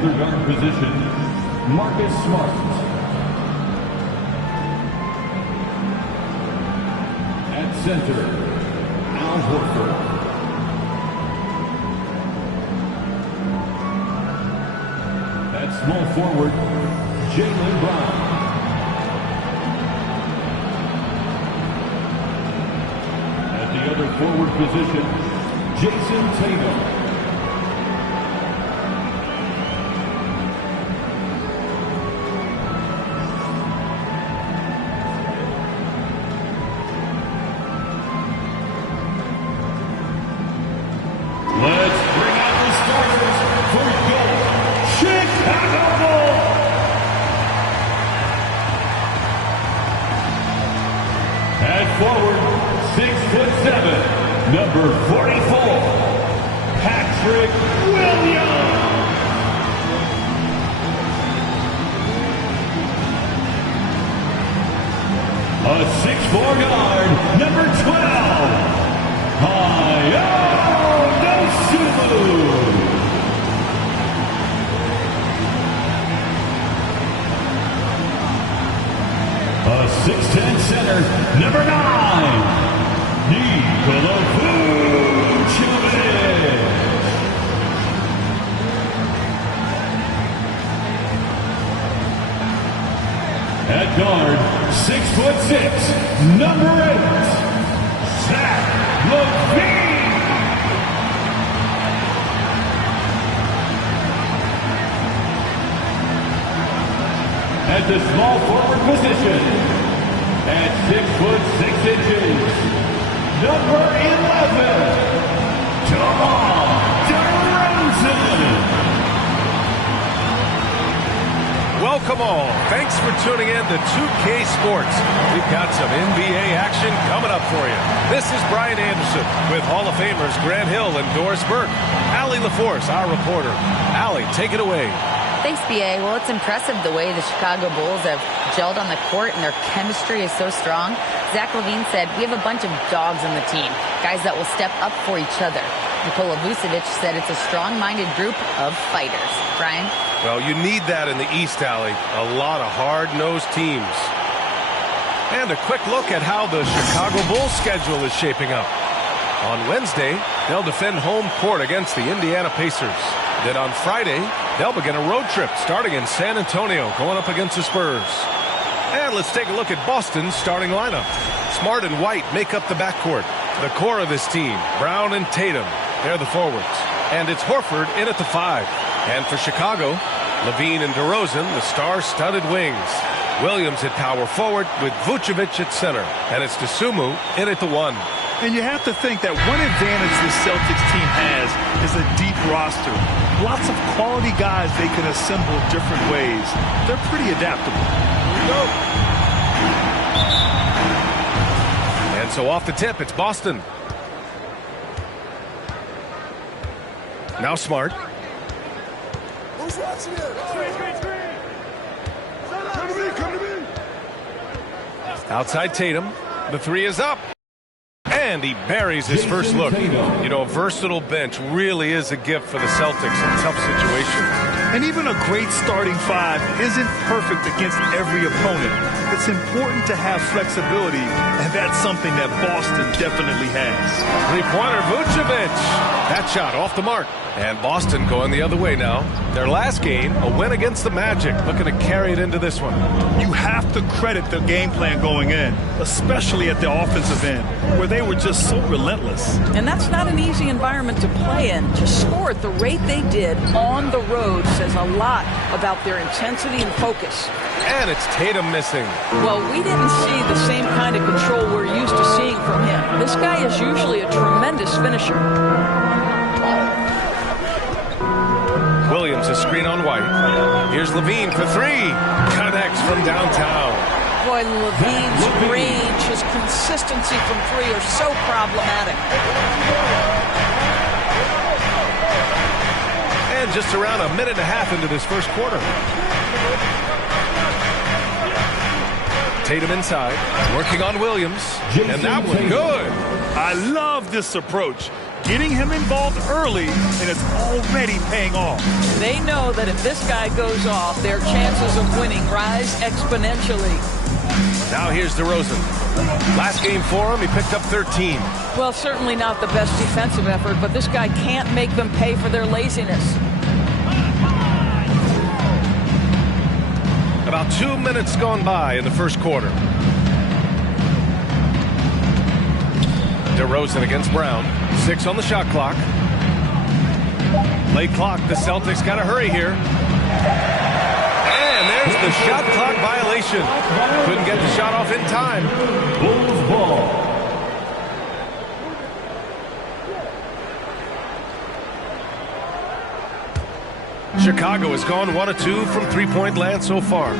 other guard position, Marcus Smart. At center, Al Horford. At small forward, Jaylen Brown. At the other forward position, Jason Tatum. Let's bring out the starters for your Chicago Bulls. At forward, 6'7", number 44, Patrick Williams. A 6'4" guard, number 12, Hayo Dosunmu. A 6'10" center, number 9, Nikola Vucevic. At guard, 6'6", number 8, Zach LaVine. At the small forward position, at 6'6", number 11, DeMar DeRozan. Welcome all. Thanks for tuning in to 2K Sports. We've got some NBA action coming up for you. This is Brian Anderson with Hall of Famers Grant Hill and Doris Burke. Allie LaForce, our reporter. Allie, take it away. Thanks, B.A. Well, it's impressive the way the Chicago Bulls have gelled on the court and their chemistry is so strong. Zach LaVine said, we have a bunch of dogs on the team, guys that will step up for each other. Nikola Vucevic said it's a strong-minded group of fighters. Brian? Well, you need that in the East, Allie. A lot of hard-nosed teams. And a quick look at how the Chicago Bulls schedule is shaping up. On Wednesday, they'll defend home court against the Indiana Pacers. Then on Friday, they'll begin a road trip starting in San Antonio, going up against the Spurs. And let's take a look at Boston's starting lineup. Smart and White make up the backcourt. The core of this team, Brown and Tatum, they're the forwards. And it's Horford in at the 5. And for Chicago, LaVine and DeRozan, the star-studded wings. Williams at power forward with Vucevic at center. And it's Dosunmu in at the 1. And you have to think that one advantage this Celtics team has is a deep roster. Lots of quality guys they can assemble different ways. They're pretty adaptable. Here we go. And so off the tip, it's Boston. Now Smart. Who's watching it? Screen. Come to me. Outside Tatum. The 3 is up. And he buries his first look. You know, a versatile bench really is a gift for the Celtics in tough situations. And even a great starting 5 isn't perfect against every opponent. It's important to have flexibility, and that's something that Boston definitely has. Three-pointer, Vucevic. That shot off the mark. And Boston going the other way now. Their last game, a win against the Magic, looking to carry it into this one. You have to credit the game plan going in, especially at the offensive end, where they were just so relentless. And that's not an easy environment to play in. To score at the rate they did on the road says a lot about their intensity and focus. And it's Tatum missing. Well, we didn't see the same kind of control we're used to seeing from him. This guy is usually a tremendous finisher. Williams a screen on White. Here's LaVine for 3. Connects from downtown. Boy, LaVine's range, his consistency from 3 are so problematic. And just around a minute and a half into this first quarter. Tatum inside, working on Williams. And that one good. I love this approach. getting him involved early, and it's already paying off. They know that if this guy goes off, their chances of winning rise exponentially. Now here's DeRozan. Last game for him, he picked up 13. Well, certainly not the best defensive effort, but this guy can't make them pay for their laziness. About 2 minutes gone by in the first quarter. DeRozan against Brown. 6 on the shot clock. Late clock. The Celtics got to hurry here. And there's the shot clock violation. Couldn't get the shot off in time. Bulls ball. Chicago has gone 1 of 2 from three-point land so far.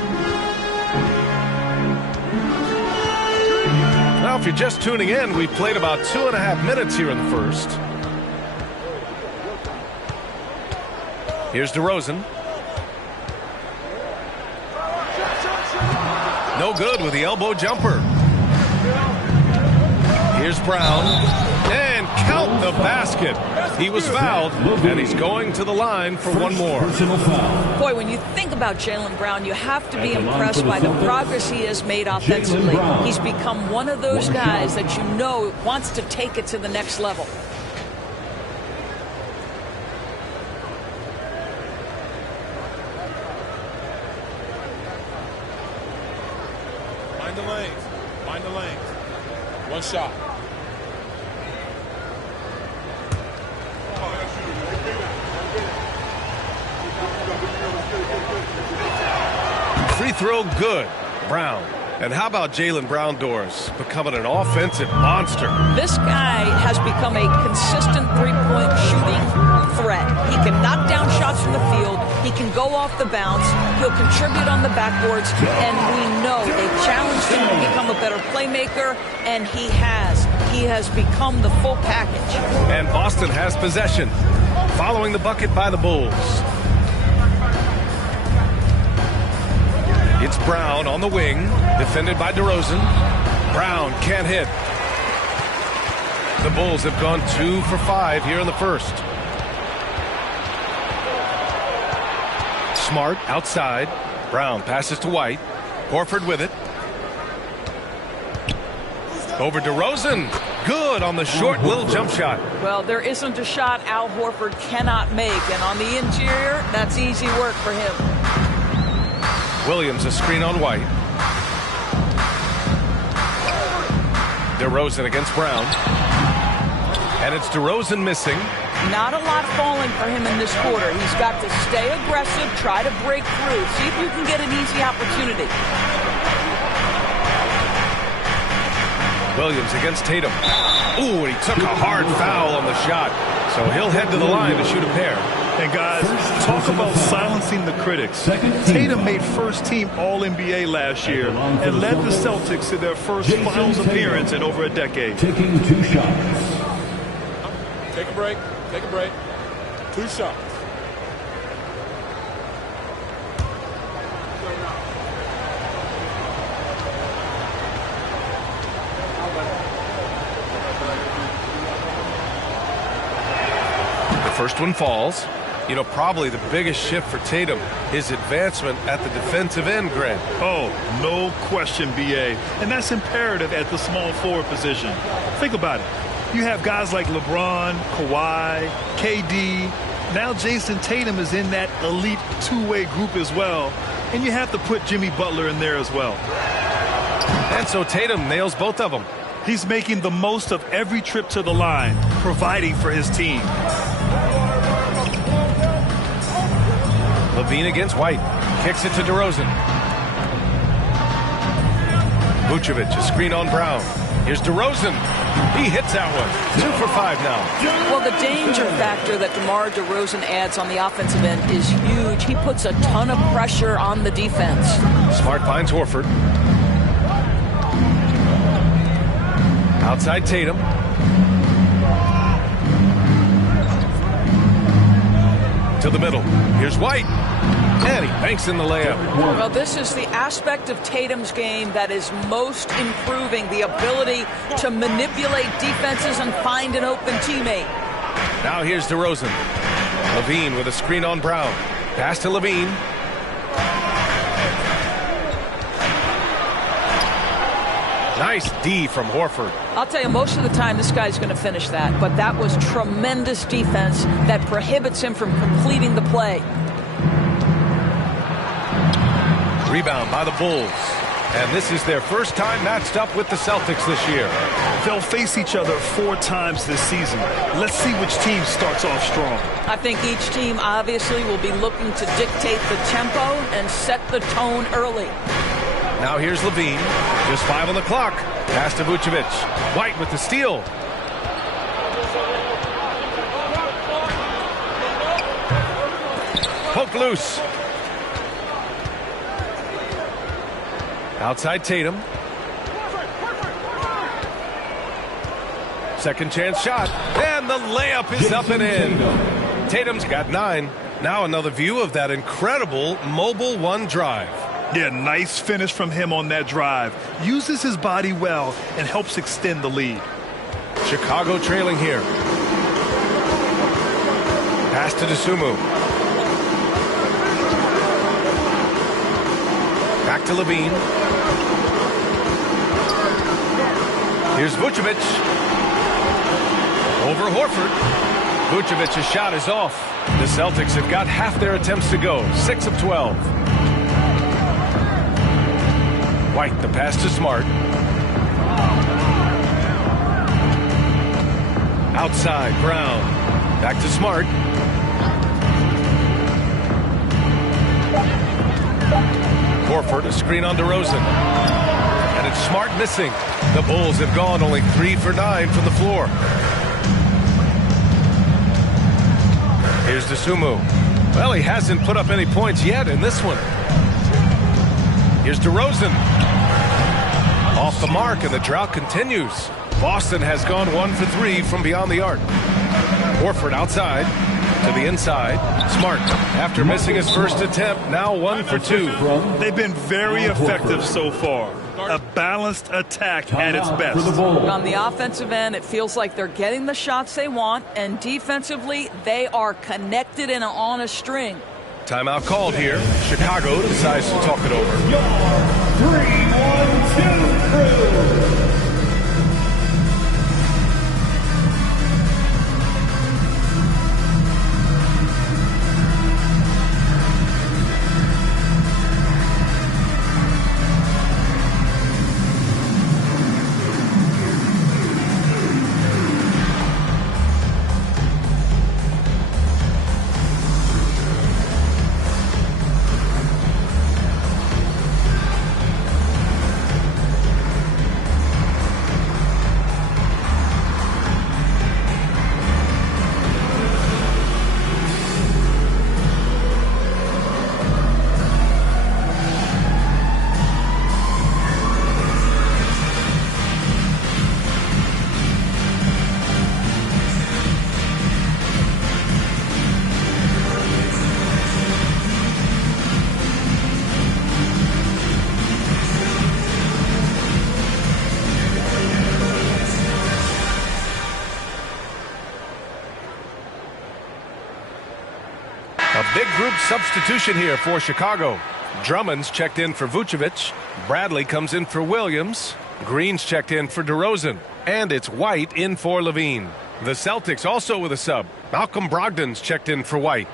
Now, if you're just tuning in, we've played about 2.5 minutes here in the first. Here's DeRozan. No good with the elbow jumper. Here's Brown. And count the basket. He was fouled, and he's going to the line for one more. Boy, when you think about Jaylen Brown, you have to be impressed by the progress he has made offensively. He's become one of those guys that you know wants to take it to the next level. Find the lanes. Find the lanes. One shot. Free throw good. Brown. And how about Jaylen Brown doors becoming an offensive monster? This guy has become a consistent three-point shooting threat. He can knock down shots from the field. He can go off the bounce. He'll contribute on the backboards. And we know they've challenged him to become a better playmaker, and he has. He has become the full package. And Boston has possession. Following the bucket by the Bulls. It's Brown on the wing, defended by DeRozan. Brown can't hit. The Bulls have gone 2 for 5 here in the first. Smart outside. Brown passes to White. Horford with it. Over DeRozan. Good on the short little jump shot. Well, there isn't a shot Al Horford cannot make, and on the interior, that's easy work for him. Williams a screen on White. DeRozan against Brown. And it's DeRozan missing. Not a lot falling for him in this quarter. He's got to stay aggressive, try to break through, see if you can get an easy opportunity. Williams against Tatum. Ooh, and he took a hard foul on the shot. So he'll head to the line to shoot a pair. And guys, talk about silencing the critics. Tatum made first-team All-NBA last year and led the Celtics to their first finals appearance in over a decade. Taking 2 shots. Take a break. Take a break. 2 shots. The first one falls. You know, probably the biggest shift for Tatum, his advancement at the defensive end, Greg. Oh, no question, B.A. And that's imperative at the small forward position. Think about it. You have guys like LeBron, Kawhi, KD. Now Jason Tatum is in that elite two-way group as well. And you have to put Jimmy Butler in there as well. And so Tatum nails both of them. He's making the most of every trip to the line, providing for his team. Levine against White. Kicks it to DeRozan. Vucevic, a screen on Brown. Here's DeRozan. He hits that one. 2 for 5 now. Well, the danger factor that DeMar DeRozan adds on the offensive end is huge. He puts a ton of pressure on the defense. Smart finds Horford. Outside Tatum. To the middle. Here's White. And he banks in the layup. Well, this is the aspect of Tatum's game that is most improving, the ability to manipulate defenses and find an open teammate. Now here's DeRozan. Levine with a screen on Brown. Pass to Levine. Nice D from Horford. I'll tell you, most of the time this guy's going to finish that, but that was tremendous defense that prohibits him from completing the play. Rebound by the Bulls. And this is their first time matched up with the Celtics this year. They'll face each other 4 times this season. Let's see which team starts off strong. I think each team obviously will be looking to dictate the tempo and set the tone early. Now here's Levine. Just 5 on the clock. Pass to Vucevic. White with the steal. Poke loose. Outside Tatum. Second chance shot. And the layup is up and in. Tatum's got 9. Now another view of that incredible mobile 1 drive. Yeah, nice finish from him on that drive. Uses his body well and helps extend the lead. Chicago trailing here. Pass to DeSumo. Back to Levine. Here's Vucevic. Over Horford. Vucevic's shot is off. The Celtics have got half their attempts to go. 6 of 12. White, the pass to Smart. Outside, Brown. Back to Smart. Horford, a screen on DeRozan. And it's Smart missing. The Bulls have gone only 3 for 9 from the floor. Here's DeSumo. Well, he hasn't put up any points yet in this one. Here's DeRozan. Off the mark, and the drought continues. Boston has gone 1 for 3 from beyond the arc. Horford outside to the inside. Smart, after missing his first attempt, now 1 for 2. They've been very effective so far. A balanced attack at its best. On the offensive end, it feels like they're getting the shots they want, and defensively, they are connected and on a string. Timeout called here. Chicago decides to talk it over. Your 3-1-2 crew. Big group substitution here for Chicago. Drummond's checked in for Vucevic. Bradley comes in for Williams. Green's checked in for DeRozan. And it's White in for Levine. The Celtics also with a sub. Malcolm Brogdon's checked in for White.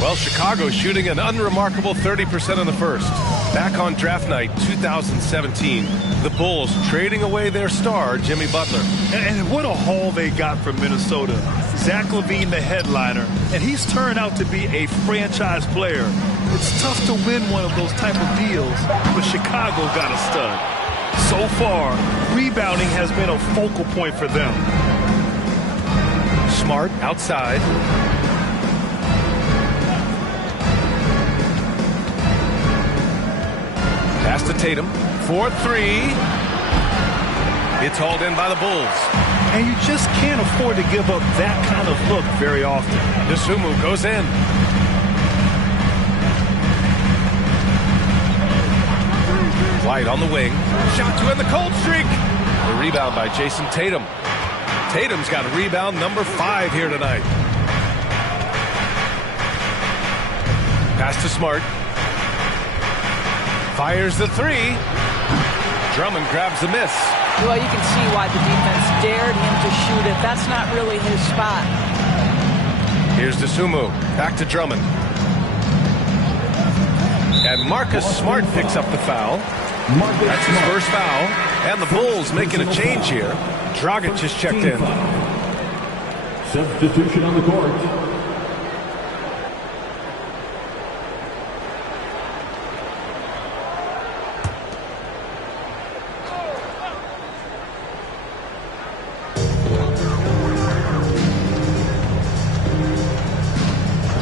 Well, Chicago shooting an unremarkable 30% in the first. Back on draft night 2017, the Bulls trading away their star, Jimmy Butler. And what a haul they got from Minnesota. Zach LaVine, the headliner, and he's turned out to be a franchise player. It's tough to win one of those type of deals, but Chicago got a stud. So far, rebounding has been a focal point for them. Smart outside. Pass to Tatum. 4-3. It's hauled in by the Bulls. And you just can't afford to give up that kind of look very often. Dosunmu goes in. White on the wing. Shot to end the cold streak. The rebound by Jason Tatum. Tatum's got rebound number 5 here tonight. Pass to Smart. Fires the 3. Drummond grabs the miss. Well, you can see why the defense dared him to shoot it. That's not really his spot. Here's Dosunmu. Back to Drummond. And Marcus Smart picks up the foul. That's his first foul. And the Bulls making a change here. Dragic has checked in. Substitution on the court.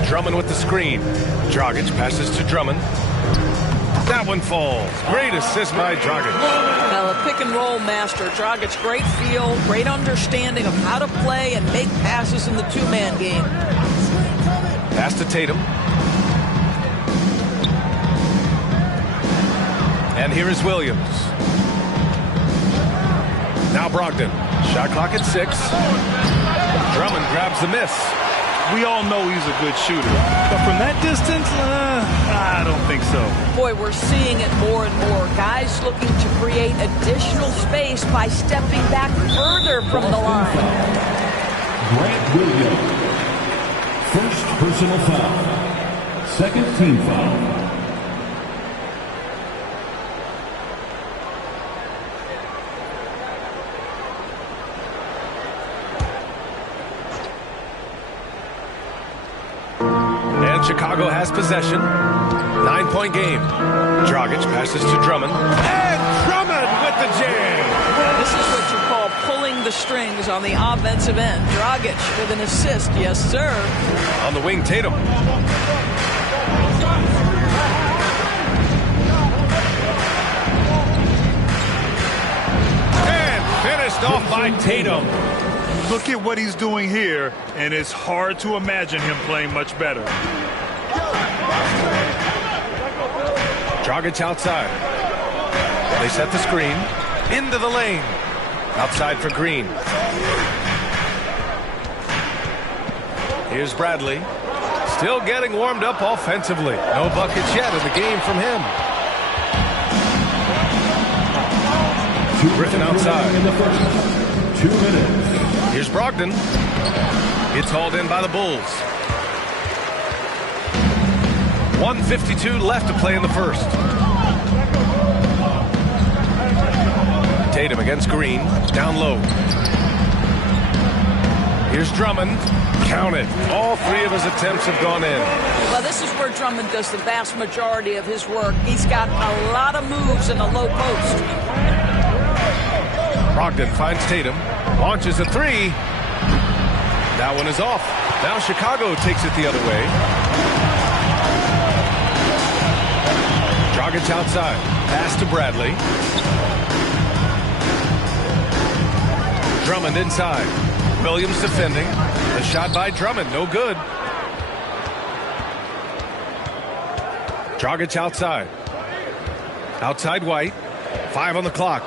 Drummond with the screen. Dragic passes to Drummond. That one falls. Great assist by Dragic. Now, a pick and roll master. Dragic, great feel, great understanding of how to play and make passes in the two-man game. Pass to Tatum. And here is Williams. Now Brogdon. Shot clock at 6. Drummond grabs the miss. We all know he's a good shooter. But from that distance, I don't think so. Boy, we're seeing it more and more. Guys looking to create additional space by stepping back further from the line. Grant Williams. First personal foul. Second team foul. Chicago has possession. 9-point game. Dragic passes to Drummond. And Drummond with the jam. This is what you call pulling the strings on the offensive end. Dragic with an assist. Yes, sir. On the wing, Tatum. And finished off by Tatum. Look at what he's doing here, and it's hard to imagine him playing much better. Dragic outside. They set the screen. Into the lane. Outside for Green. Here's Bradley. Still getting warmed up offensively. No buckets yet in the game from him. Griffin outside. In the first 2 minutes. Here's Brogdon. It's hauled in by the Bulls. 1:52 left to play in the first. Tatum against Green. Down low. Here's Drummond. Count it. All 3 of his attempts have gone in. Well, this is where Drummond does the vast majority of his work. He's got a lot of moves in the low post. Brogdon finds Tatum. Launches a 3. That one is off. Now Chicago takes it the other way. Dragic outside. Pass to Bradley. Drummond inside. Williams defending. The shot by Drummond, no good. Dragic outside. Outside White. 5 on the clock.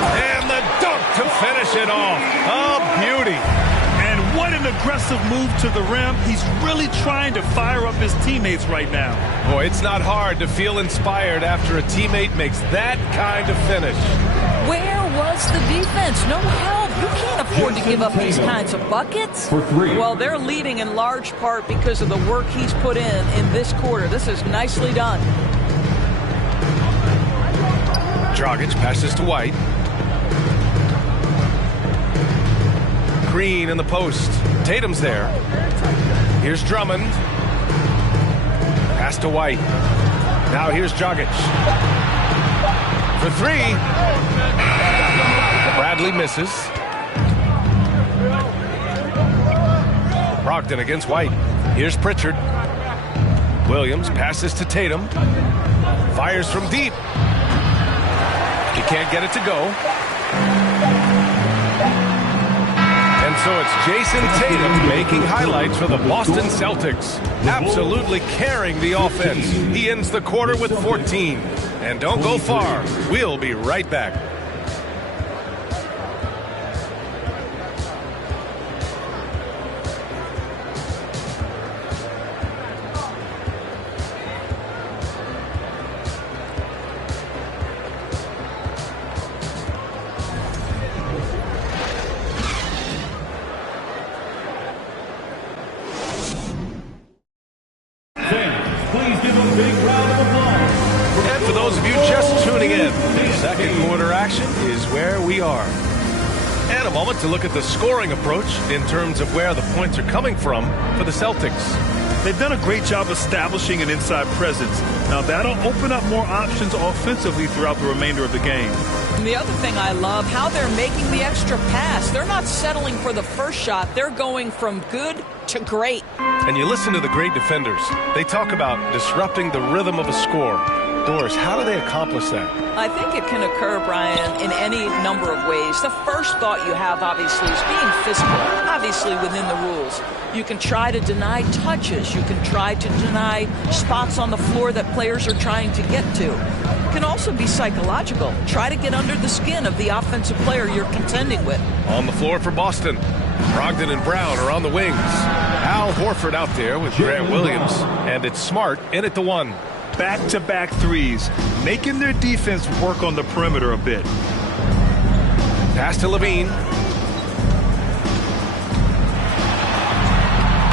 And the dunk to finish it off. A beauty. And what an aggressive move to the rim. He's really trying to fire up his teammates right now. Boy, it's not hard to feel inspired after a teammate makes that kind of finish. Where was the defense? No help. You can't afford to give up these kinds of buckets. For 3. Well, they're leading in large part because of the work he's put in this quarter. This is nicely done. Dragic passes to White. Green in the post. Tatum's there. Here's Drummond. Pass to White. Now here's Dragic. For 3. Bradley misses. Brogdon against White. Here's Pritchard. Williams passes to Tatum. Fires from deep. He can't get it to go. so it's Jason Tatum making highlights for the Boston Celtics. Absolutely carrying the offense. He ends the quarter with 14. And don't go far. We'll be right back. Please give a big round of applause. And for those of you just tuning in, second quarter action is where we are. And a moment to look at the scoring approach in terms of where the points are coming from for the Celtics. They've done a great job establishing an inside presence. Now that'll open up more options offensively throughout the remainder of the game. And the other thing I love, how they're making the extra pass. They're not settling for the first shot. They're going from good to great. And you listen to the great defenders. They talk about disrupting the rhythm of a score. Doris, how do they accomplish that? I think it can occur, Brian, in any number of ways. The first thought you have, obviously, is being physical, obviously within the rules. You can try to deny touches. You can try to deny spots on the floor that players are trying to get to. It can also be psychological. Try to get under the skin of the offensive player you're contending with. On the floor for Boston, Brogdon and Brown are on the wings. Al Horford out there with Grant Williams. And it's Smart in at the one. Back-to-back threes, making their defense work on the perimeter a bit. Pass to Levine.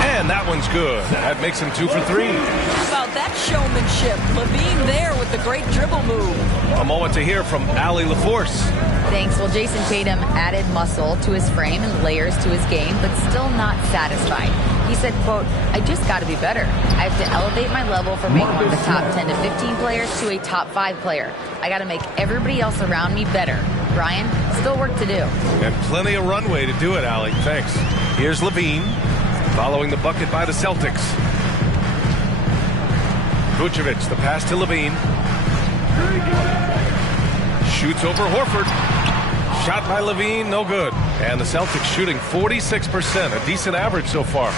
And that one's good. That makes him 2 for 3. How about that showmanship? Levine there with the great dribble move. A moment to hear from Allie LaForce. Thanks. Well, Jason Tatum added muscle to his frame and layers to his game, but still not satisfied. He said, quote, I just got to be better. I have to elevate my level from being one of the top 10 to 15 players to a top 5 player. I got to make everybody else around me better. Brian, still work to do. And plenty of runway to do it, Allie. Thanks. Here's Levine, following the bucket by the Celtics. Vucevic, the pass to Levine. Shoots over Horford. Shot by Levine, no good. And the Celtics shooting 46%, a decent average so far.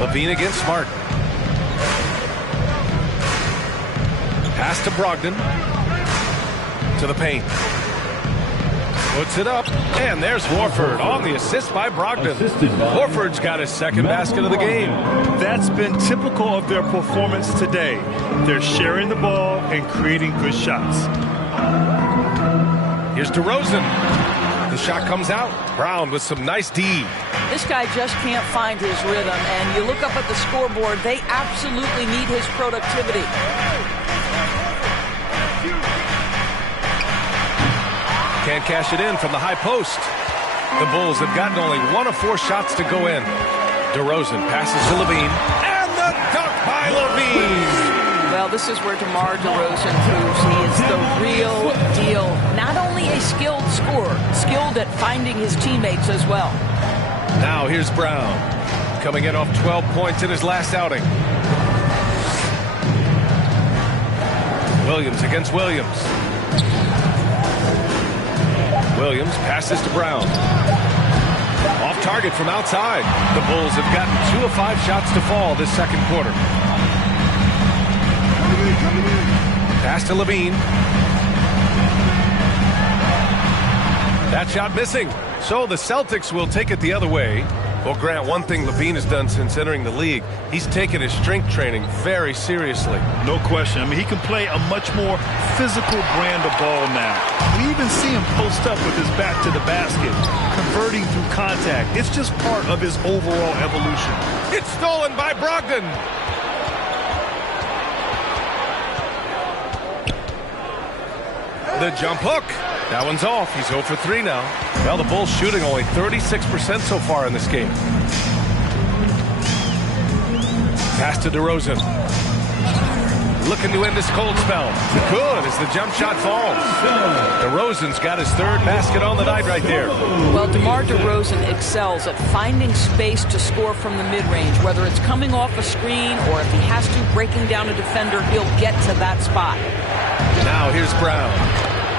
Levine against Smart. Pass to Brogdon. To the paint. Puts it up, and there's Horford on the assist by Brogdon. Horford's got his second basket of the game. That's been typical of their performance today. They're sharing the ball and creating good shots. Here's DeRozan. The shot comes out. Brown with some nice D. This guy just can't find his rhythm, and you look up at the scoreboard, they absolutely need his productivity. Can't cash it in from the high post. The Bulls have gotten only 1 of 4 shots to go in. DeRozan passes to Levine. And the dunk by Levine. Well, this is where DeMar DeRozan proves he is the real deal. Not only a skilled scorer, skilled at finding his teammates as well. Now here's Brown, coming in off 12 points in his last outing. Williams against Williams. Williams passes to Brown. Off target from outside. The Bulls have gotten 2 of 5 shots to fall this second quarter. Pass to Levine. That shot missing. So the Celtics will take it the other way. Well, Grant, one thing Levine has done since entering the league, he's taken his strength training very seriously. No question. I mean, he can play a much more physical brand of ball now. We even see him post up with his back to the basket, converting through contact. It's just part of his overall evolution. It's stolen by Brogdon. The jump hook. That one's off. He's 0 for 3 now. Well, the Bulls shooting only 36% so far in this game. Pass to DeRozan. Looking to end this cold spell. Good as the jump shot falls. DeRozan's got his 3rd basket on the night right there. Well, DeMar DeRozan excels at finding space to score from the mid-range, whether it's coming off a screen or if he has to breaking down a defender, he'll get to that spot. Now here's Brown.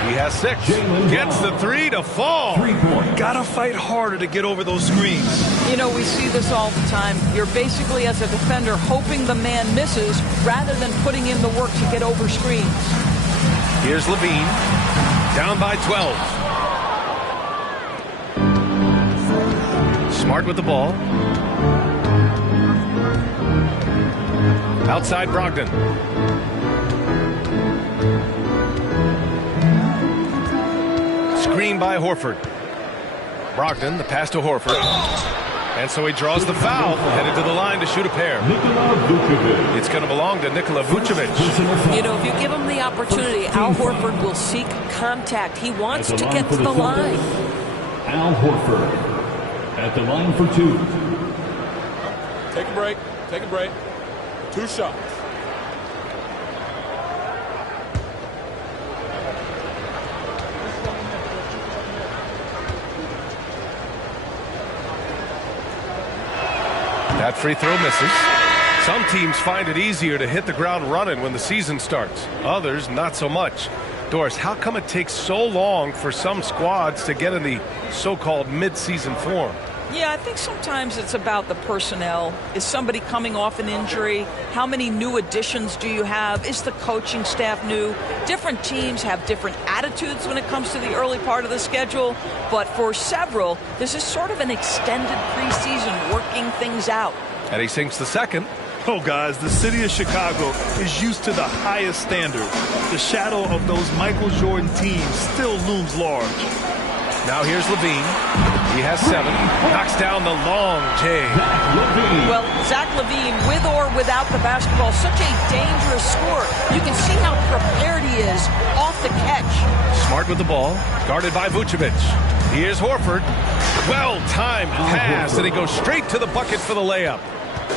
He has 6. Gets the 3 to fall. 3 points. Gotta fight harder to get over those screens. You know, we see this all the time. You're basically, as a defender, hoping the man misses rather than putting in the work to get over screens. Here's Levine. Down by 12. Smart with the ball. Outside Brogdon. Screen by Horford. Brogdon, the pass to Horford. And so he draws the foul, headed to the line to shoot a pair. It's going to belong to Nikola Vucevic. You know, if you give him the opportunity, Al Horford will seek contact. He wants to get to the line. Al Horford at the line for 2. Take a break. Take a break. 2 shots. That free throw misses. Some teams find it easier to hit the ground running when the season starts. Others, not so much. Doris, how come it takes so long for some squads to get in the so-called mid-season form? Yeah, I think sometimes it's about the personnel. Is somebody coming off an injury? How many new additions do you have? Is the coaching staff new? Different teams have different attitudes when it comes to the early part of the schedule. But for several, this is sort of an extended preseason, working things out. And he sinks the second. Oh, guys, the city of Chicago is used to the highest standard. The shadow of those Michael Jordan teams still looms large. Now here's Levine. He has 7. Knocks down the long J. Well, Zach Levine, with or without the basketball, such a dangerous scorer. You can see how prepared he is off the catch. Smart with the ball. Guarded by Vucevic. Here's Horford. Well-timed pass, and he goes straight to the bucket for the layup.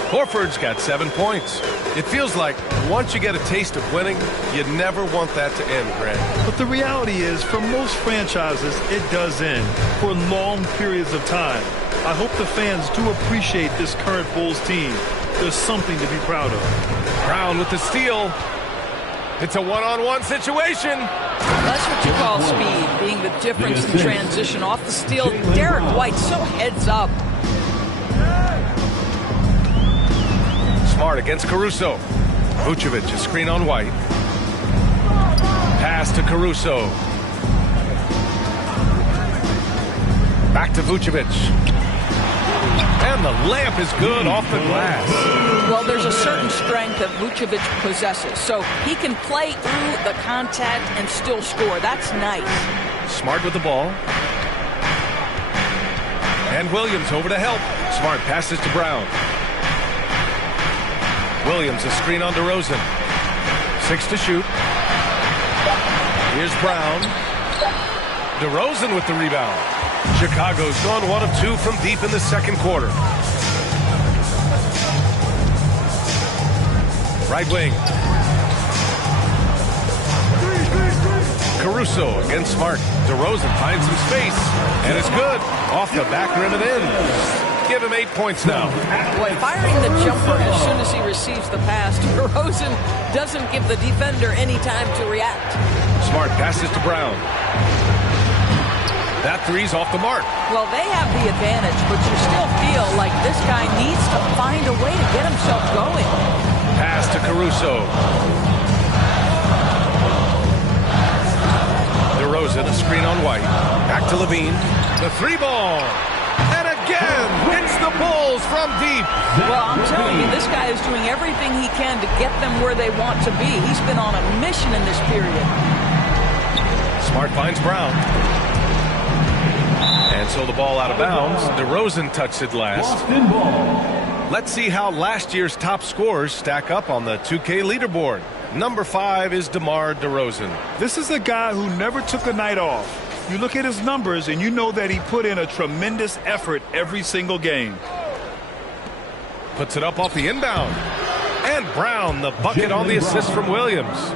Horford's got 7 points. It feels like once you get a taste of winning, you never want that to end, Grant. But the reality is, for most franchises, it does end for long periods of time. I hope the fans do appreciate this current Bulls team. There's something to be proud of. Brown with the steal. It's a one-on-one situation. That's what you call speed, being the difference in transition. Off the steal, Derek White so heads up. Smart against Caruso. Vucevic, a screen on White. Pass to Caruso. Back to Vucevic. And the layup is good off the glass. Well, there's a certain strength that Vucevic possesses, so he can play through the contact and still score. That's nice. Smart with the ball. And Williams over to help. Smart passes to Brown. Williams, a screen on DeRozan. 6 to shoot. Here's Brown. DeRozan with the rebound. Chicago's gone 1 of 2 from deep in the second quarter. Right wing. Caruso against Smart. DeRozan finds some space. And it's good. Off the back rim and in. Give him 8 points now. Boy, firing the jumper as soon as he receives the pass. DeRozan doesn't give the defender any time to react. Smart passes to Brown. That three's off the mark. Well, they have the advantage, but you still feel like this guy needs to find a way to get himself going. Pass to Caruso. DeRozan, a screen on White. Back to Levine. The 3-ball. And again, hits the Bulls from deep. Well, I'm telling you, this guy is doing everything he can to get them where they want to be. He's been on a mission in this period. Smart finds Brown. And so the ball out of bounds. DeRozan touched it last. Let's see how last year's top scorers stack up on the 2K leaderboard. Number 5 is DeMar DeRozan. This is a guy who never took a night off. You look at his numbers and you know that he put in a tremendous effort every single game. Puts it up off the inbound. And Brown, the bucket on the assist from Williams.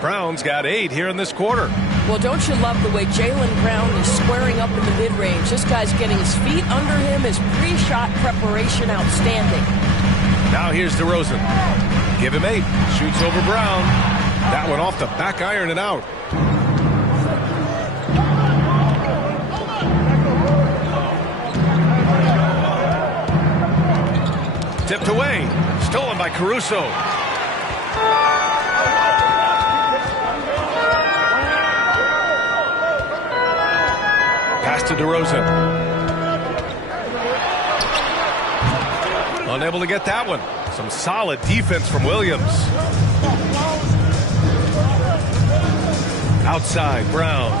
Brown's got 8 here in this quarter. Well, don't you love the way Jaylen Brown is squaring up in the mid-range? This guy's getting his feet under him. His pre-shot preparation outstanding. Now here's DeRozan. Give him 8. Shoots over Brown. That one off the back iron and out. tipped away. Stolen by Caruso. Pass to DeRozan. Unable to get that one. Some solid defense from Williams. Outside, Brown.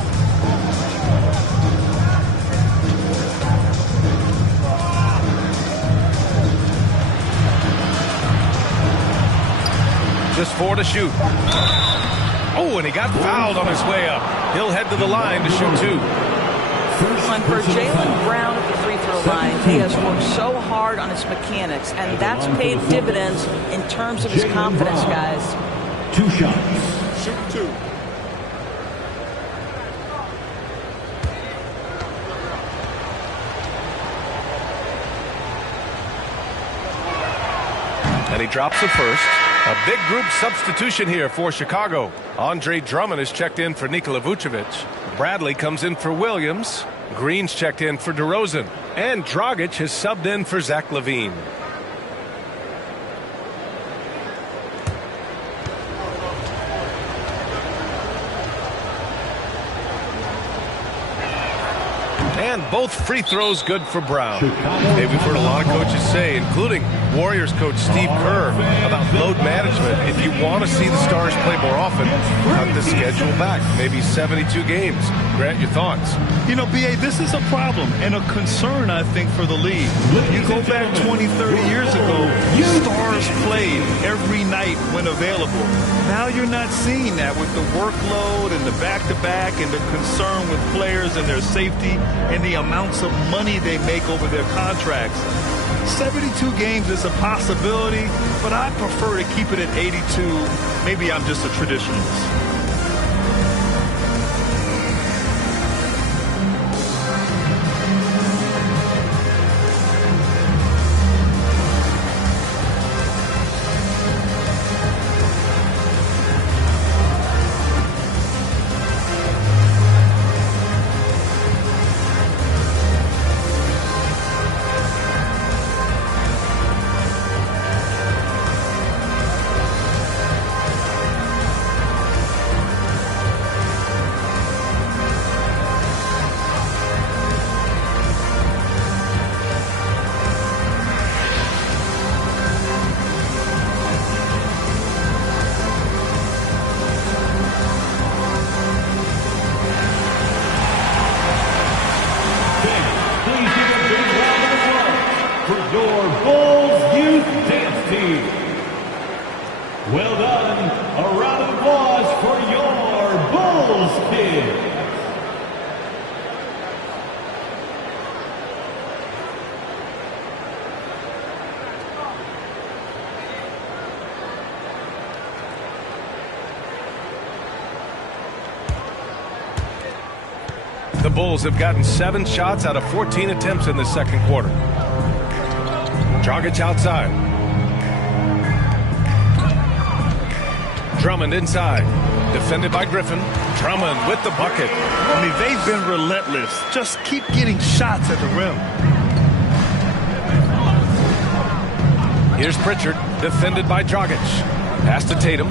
Just 4 to shoot. Oh, and he got fouled on his way up. He'll head to the line to shoot 2. And for Jaylen Brown at the free throw line, he has worked so hard on his mechanics, and that's paid dividends in terms of his confidence, guys. 2 shots. Shoot 2. And he drops it first. A big group substitution here for Chicago. Andre Drummond is checked in for Nikola Vucevic. Bradley comes in for Williams. Green's checked in for DeRozan. And Dragic has subbed in for Zach LaVine. And both free throws good for Brown. Hey, we've heard a lot of coaches say, including Warriors coach Steve Kerr, about load management. If you want to see the Stars play more often, cut the schedule back. Maybe 72 games. Grant, your thoughts? You know, B.A., this is a problem and a concern, I think, for the league. You go back 20, 30 years ago, Stars played every night when available. Now you're not seeing that with the workload and the back-to-back and the concern with players and their safety and the amounts of money they make over their contracts. 72 games is a possibility, but I prefer to keep it at 82. Maybe I'm just a traditionalist. Well done. A round of applause for your Bulls kids. The Bulls have gotten 7 shots out of 14 attempts in the second quarter. Dragic outside. Drummond inside. Defended by Griffin. Drummond with the bucket. I mean, they've been relentless. Just keep getting shots at the rim. Here's Pritchard. Defended by Dragic. Pass to Tatum.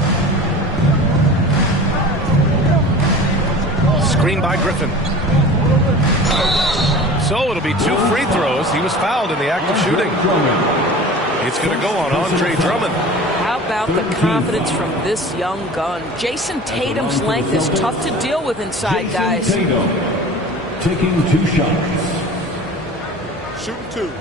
Screen by Griffin. So it'll be 2 free throws. He was fouled in the act of shooting. It's going to go on Andre Drummond. How about the confidence from this young gun? Jason Tatum's length is tough to deal with inside, guys. Tatum taking 2 shots. Shooting 2.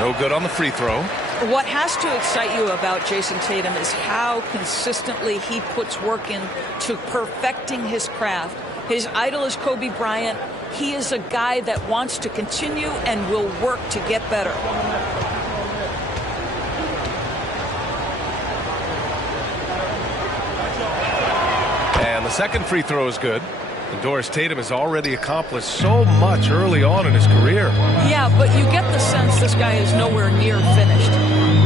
No good on the free throw. What has to excite you about Jason Tatum is how consistently he puts work in to perfecting his craft. His idol is Kobe Bryant. He is a guy that wants to continue and will work to get better. And the second free throw is good. And Doris Tatum has already accomplished so much early on in his career. Yeah, but you get the sense this guy is nowhere near finished.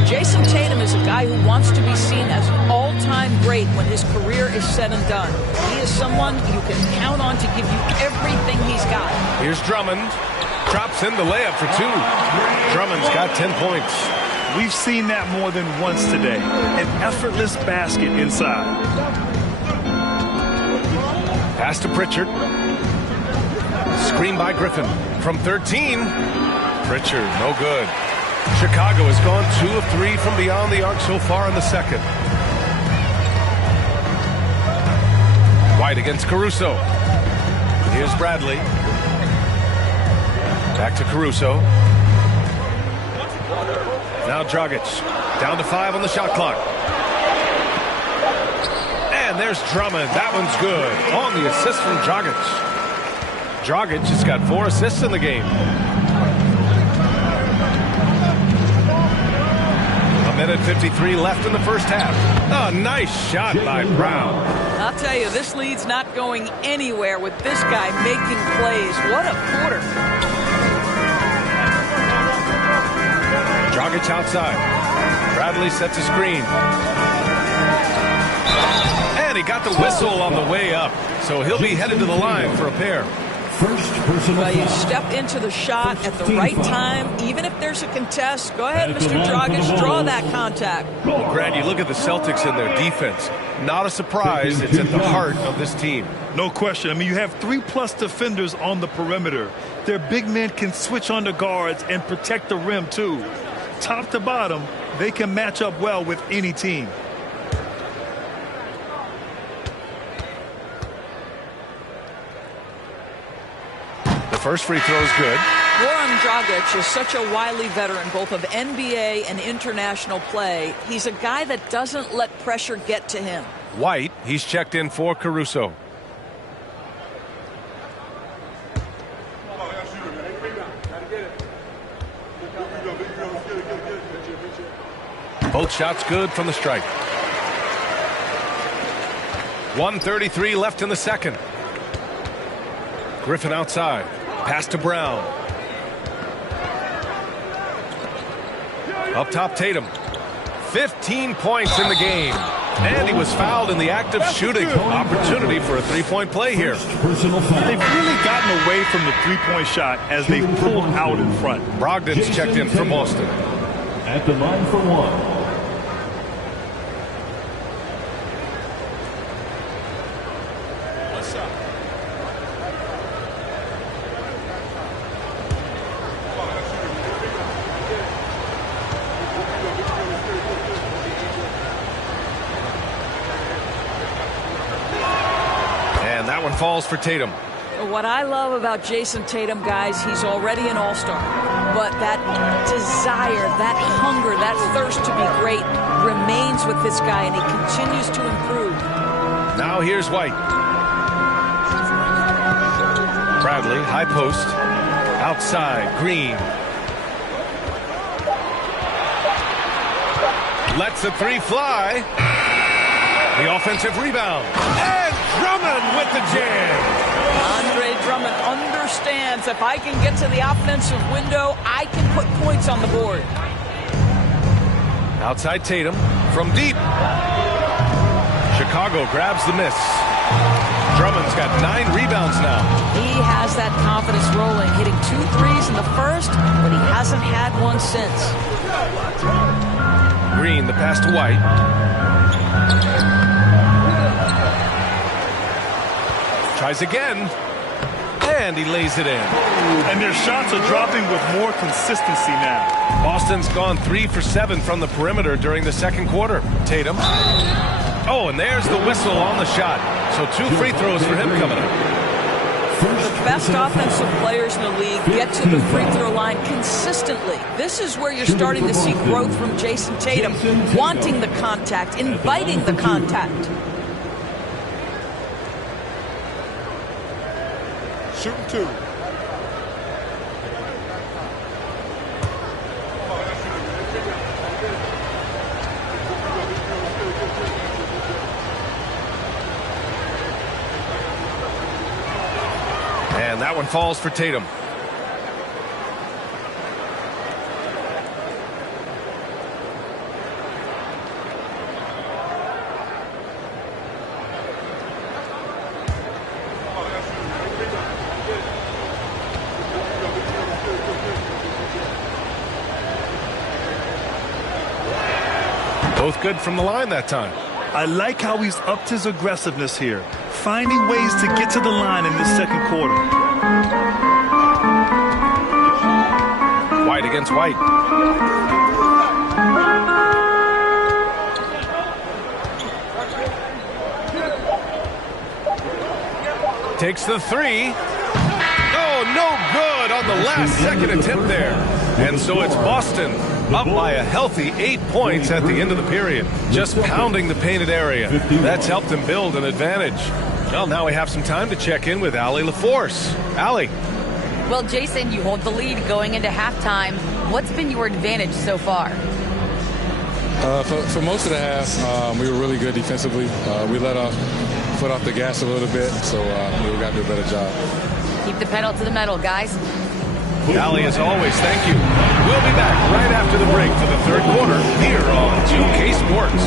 Jason Tatum is a guy who wants to be seen as an all-time great when his career is said and done. He is someone you can count on to give you everything he's got. Here's Drummond. Drops in the layup for 2. Drummond's got 10 points. We've seen that more than once today. An effortless basket inside. Pass to Pritchard. Screen by Griffin. From 13. Pritchard, no good. Chicago has gone 2 of 3 from beyond the arc so far in the second. White against Caruso. Here's Bradley. Back to Caruso. Now Dragic. Down to 5 on the shot clock. And there's Drummond. That one's good. On the assist from Dragic. Dragic has got 4 assists in the game. A minute 53 left in the first half. A nice shot by Brown. I'll tell you, this lead's not going anywhere with this guy making plays. What a quarter. Dragic outside. Bradley sets a screen. And he got the whistle on the way up. So he'll be headed to the line for a pair. First personal Well, you foul. step into the shot at the right time. Even if there's a contest, go ahead, Mr. Dragic, draw that contact. Well, Brad, you look at the Celtics and their defense. Not a surprise. It's at the heart of this team. No question. I mean, you have 3+ defenders on the perimeter. Their big men can switch on the guards and protect the rim, too. Top to bottom, they can match up well with any team. The first free throw is good. Goran Dragic is such a wily veteran, both of NBA and international play. He's a guy that doesn't let pressure get to him. White, he's checked in for Caruso. Both shots good from the stripe. 1:33 left in the second. Griffin outside. Pass to Brown. Up top, Tatum. 15 points in the game. And he was fouled in the act of shooting. Opportunity for a three-point play here. Personal foul. They've really gotten away from the three-point shot as they pulled out in front. Brogdon's checked in for Boston. At the line for 1. That one falls for Tatum. What I love about Jason Tatum, guys, he's already an all-star. But that desire, that hunger, that thirst to be great remains with this guy, and he continues to improve. Now here's White. Bradley, high post. Outside, Green. Lets the three fly. The offensive rebound. And Drummond with the jam. Andre Drummond understands if I can get to the offensive window, I can put points on the board. Outside Tatum from deep. Chicago grabs the miss. Drummond's got 9 rebounds now. He has that confidence rolling, hitting 2 threes in the first, but he hasn't had one since. Green, the pass to White. Tries again. And he lays it in. And their shots are dropping with more consistency now. Boston's gone 3 for 7 from the perimeter during the second quarter. Tatum. Oh, and there's the whistle on the shot. So 2 free throws for him coming up. The best offensive players in the league get to the free throw line consistently. This is where you're starting to see growth from Jason Tatum, wanting the contact, inviting the contact. Shooting 2. And that one falls for Tatum. Both good from the line that time. I like how he's upped his aggressiveness here, finding ways to get to the line in this second quarter. White against White. Takes the three. Oh, no good on the last second attempt there. And so it's Boston up by a healthy 8 points at the end of the period. Just pounding the painted area. That's helped them build an advantage. Well, now we have some time to check in with Allie LaForce. Allie. Well, Jason, you hold the lead going into halftime. What's been your advantage so far? For most of the half, we were really good defensively. We let our foot off the gas a little bit, so we got to do a better job. Keep the pedal to the metal, guys. Allie, as always, thank you. We'll be back right after the break for the third quarter here on 2K Sports.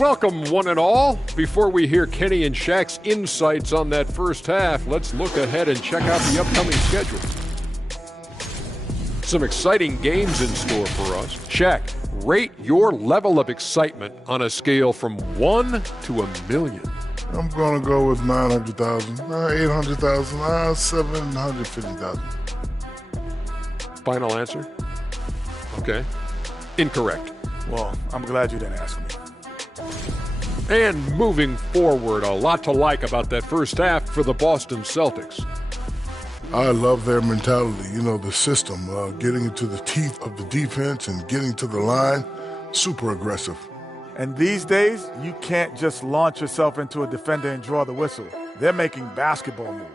Welcome, one and all. Before we hear Kenny and Shaq's insights on that first half, let's look ahead and check out the upcoming schedule. Some exciting games in store for us. Shaq, rate your level of excitement on a scale from 1 to 1,000,000. I'm going to go with 900,000, 800,000, 750,000. Final answer? Okay. Incorrect. Well, I'm glad you didn't ask me. And moving forward, a lot to like about that first half for the Boston Celtics. I love their mentality, the system, getting into the teeth of the defense and getting to the line, super aggressive. And these days, you can't just launch yourself into a defender and draw the whistle. They're making basketball moves.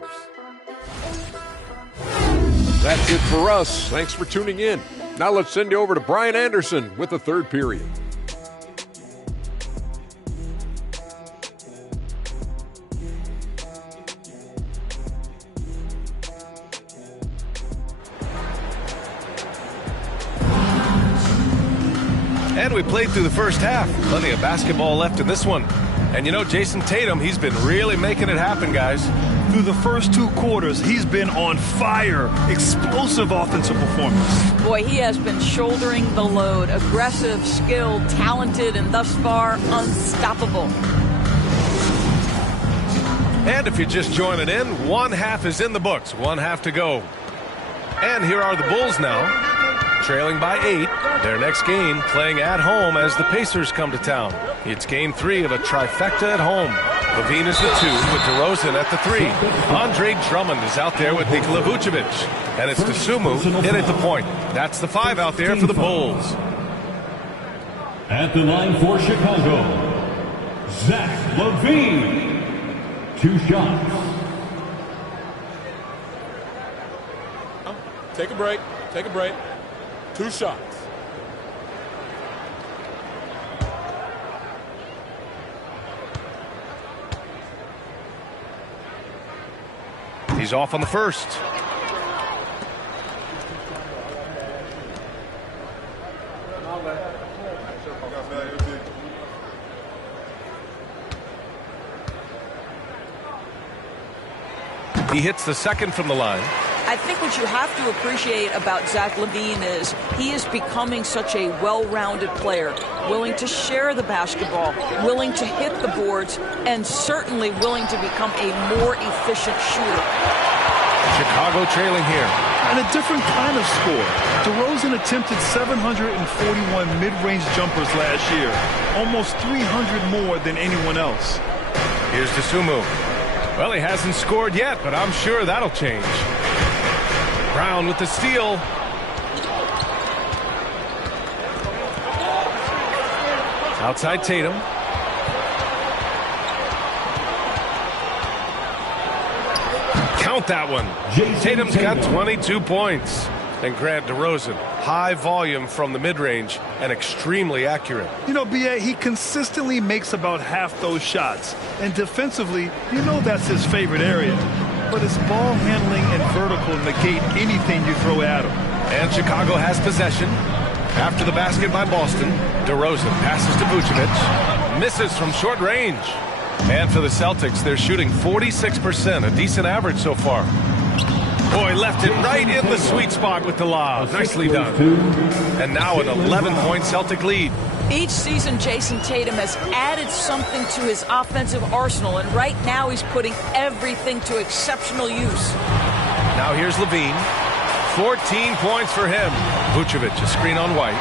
That's it for us. Thanks for tuning in. Now let's send you over to Brian Anderson with the third period. And we played through the first half. Plenty of basketball left in this one. And Jason Tatum, he's been really making it happen, guys. Through the first 2 quarters, he's been on fire. Explosive offensive performance. Boy, he has been shouldering the load. Aggressive, skilled, talented, and thus far, unstoppable. And if you're just joining in, one half is in the books. One half to go. And here are the Bulls now, trailing by 8. Their next game playing at home as the Pacers come to town. It's game 3 of a trifecta at home. Levine is the 2 with DeRozan at the 3. Andre Drummond is out there with Nikola Vucevic. And it's Dosunmu in at the point. That's the 5 out there for the Bulls. At the line for Chicago, Zach LaVine. 2 shots. Take a break. Take a break. 2 shots. He's off on the first. He hits the second from the line. I think what you have to appreciate about Zach LaVine is he is becoming such a well-rounded player, willing to share the basketball, willing to hit the boards, and certainly willing to become a more efficient shooter. Chicago trailing here. And a different kind of score. DeRozan attempted 741 mid-range jumpers last year, almost 300 more than anyone else. Here's Dosunmu. Well, he hasn't scored yet, but I'm sure that'll change. Brown with the steal. Outside Tatum. Count that one. Tatum's got 22 points. And Grant DeRozan, high volume from the mid-range and extremely accurate. You know, B.A., he consistently makes about half those shots. And defensively, you know that's his favorite area. But his ball handling and vertical negate anything you throw at him. And Chicago has possession. After the basket by Boston, DeRozan passes to Vucevic. Misses from short range. And for the Celtics, they're shooting 46%, a decent average so far. Boy, left it right in the sweet spot with the lob. Nicely done. And now an 11-point Celtic lead. Each season, Jason Tatum has added something to his offensive arsenal, and right now he's putting everything to exceptional use. Now here's LaVine. 14 points for him. Vucevic, a screen on White.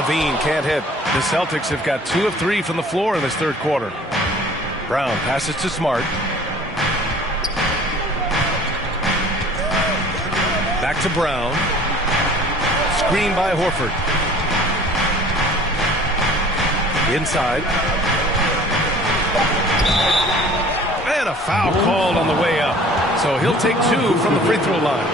LaVine can't hit. The Celtics have got 2 of 3 from the floor in this third quarter. Brown passes to Smart. Back to Brown. Screen by Horford. Inside. And a foul called on the way up. So he'll take 2 from the free throw line.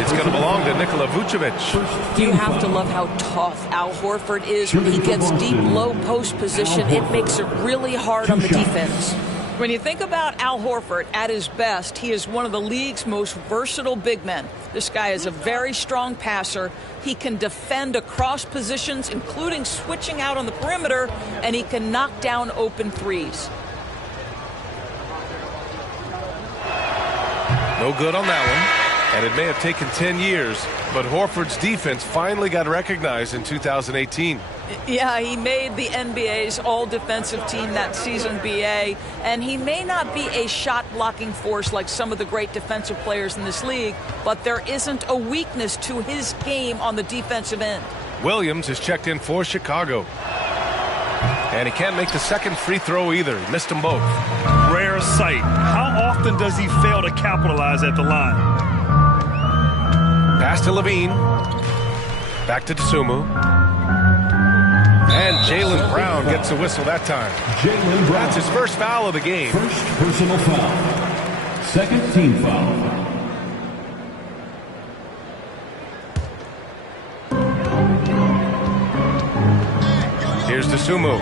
It's going to belong to Nikola Vucevic. You have to love how tough Al Horford is. When he gets deep, low post position, it makes it really hard on the defense. When you think about Al Horford at his best, he is one of the league's most versatile big men. This guy is a very strong passer. He can defend across positions, including switching out on the perimeter, and he can knock down open threes. No good on that one. And it may have taken 10 years, but Horford's defense finally got recognized in 2018. Yeah, he made the NBA's all-defensive team that season, BA, and he may not be a shot-blocking force like some of the great defensive players in this league, but there isn't a weakness to his game on the defensive end. Williams is checked in for Chicago. And he can't make the second free throw either. He missed them both. Rare sight. How often does he fail to capitalize at the line? Pass to LaVine. Back to Dosunmu. And Jaylen Brown gets a whistle that time. That's his first foul of the game. First personal foul. Second team foul. Here's Dosunmu.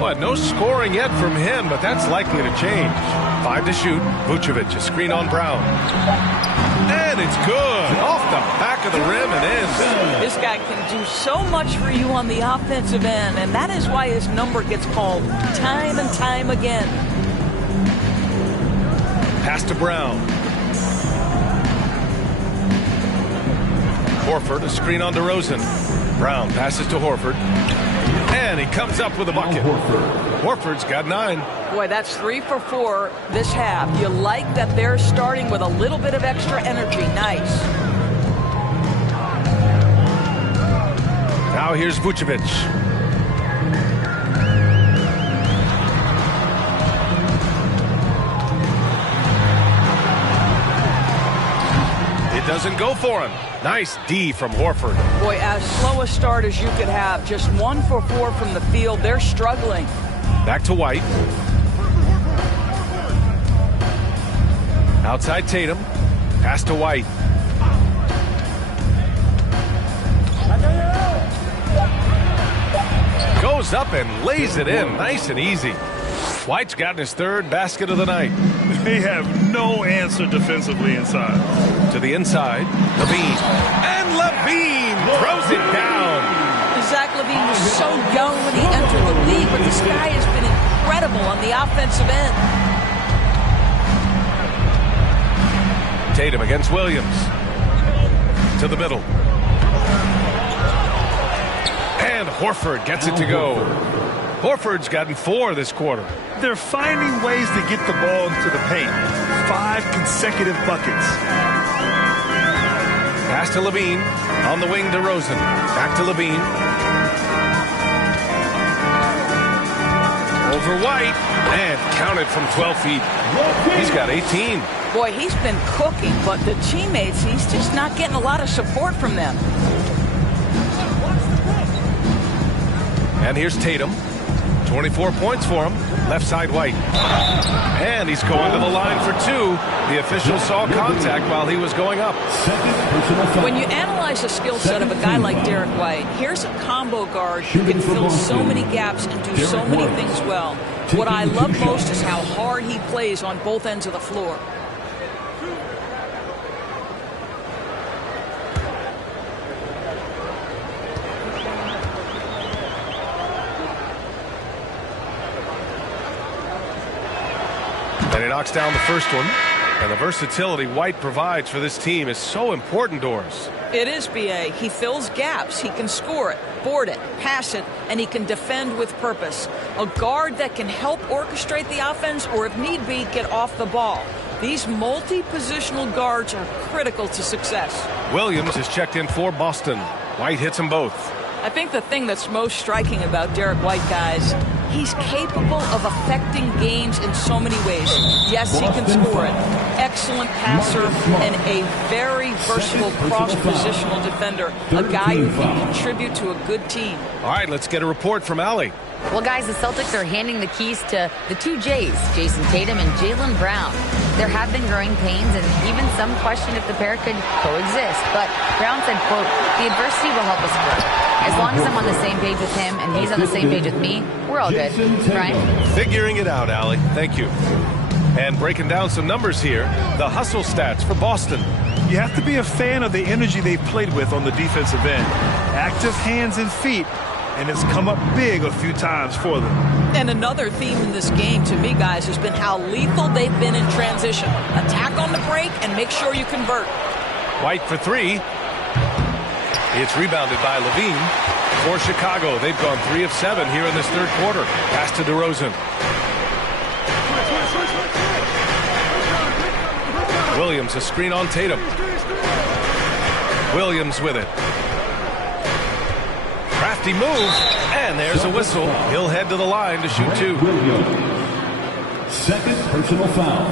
Well, no scoring yet from him, but that's likely to change. 5 to shoot. Vucevic, a screen on Brown. And it's good. Off the back of the rim and in. This guy can do so much for you on the offensive end, and that is why his number gets called time and time again. Pass to Brown. Horford, a screen on DeRozan. Brown passes to Horford. And he comes up with a bucket. Horford's got 9. Boy, that's 3 for 4 this half. You like that they're starting with a little bit of extra energy. Nice. Now here's Vucevic. It doesn't go for him. Nice D from Horford. Boy, as slow a start as you could have. Just 1 for 4 from the field. They're struggling. Back to White. Outside Tatum. Pass to White. Goes up and lays it in. Nice and easy. White's gotten his 3rd basket of the night. They have no answer defensively inside. To the inside. LaVine. And LaVine throws it down. Zach LaVine was so young when he entered the league, but this guy has been incredible on the offensive end. Tatum against Williams. To the middle. And Horford gets it to go. Horford's gotten 4 this quarter. They're finding ways to get the ball into the paint. 5 consecutive buckets. Pass to Levine. On the wing to Rosen. Back to Levine. Over White. And counted from 12 feet. He's got 18. Boy, he's been cooking, but the teammates, he's just not getting a lot of support from them. And here's Tatum. 24 points for him. Left side White. And he's going to the line for 2. The official saw contact while he was going up. When you analyze the skill set of a guy like Derek White, here's a combo guard who can fill so many gaps and do so many things well. What I love most is how hard he plays on both ends of the floor. And he knocks down the first one. And the versatility White provides for this team is so important, Doris. It is, B.A. He fills gaps. He can score it, board it, pass it, and he can defend with purpose. A guard that can help orchestrate the offense or, if need be, get off the ball. These multi-positional guards are critical to success. Williams is checked in for Boston. White hits them both. I think the thing that's most striking about Derek White, guys, he's capable of affecting games in so many ways. Yes, he can score it. Excellent passer and a very versatile cross-positional defender. A guy who can contribute to a good team. All right, let's get a report from Allie. Well, guys, the Celtics are handing the keys to the 2 J's, Jason Tatum and Jaylen Brown. There have been growing pains and even some question if the pair could coexist. But Brown said, quote, "The adversity will help us grow. As long as I'm on the same page with him and he's on the same page with me, we're all good." Brian? Figuring it out, Allie. Thank you. And breaking down some numbers here, the hustle stats for Boston. You have to be a fan of the energy they've played with on the defensive end. Active hands and feet, and it's come up big a few times for them. And another theme in this game to me, guys, has been how lethal they've been in transition. Attack on the break and make sure you convert. White for 3. It's rebounded by Levine. For Chicago, they've gone 3 of 7 here in this third quarter. Pass to DeRozan. Williams, a screen on Tatum. Williams with it. Crafty move, and there's a whistle. He'll head to the line to shoot 2. Second personal foul.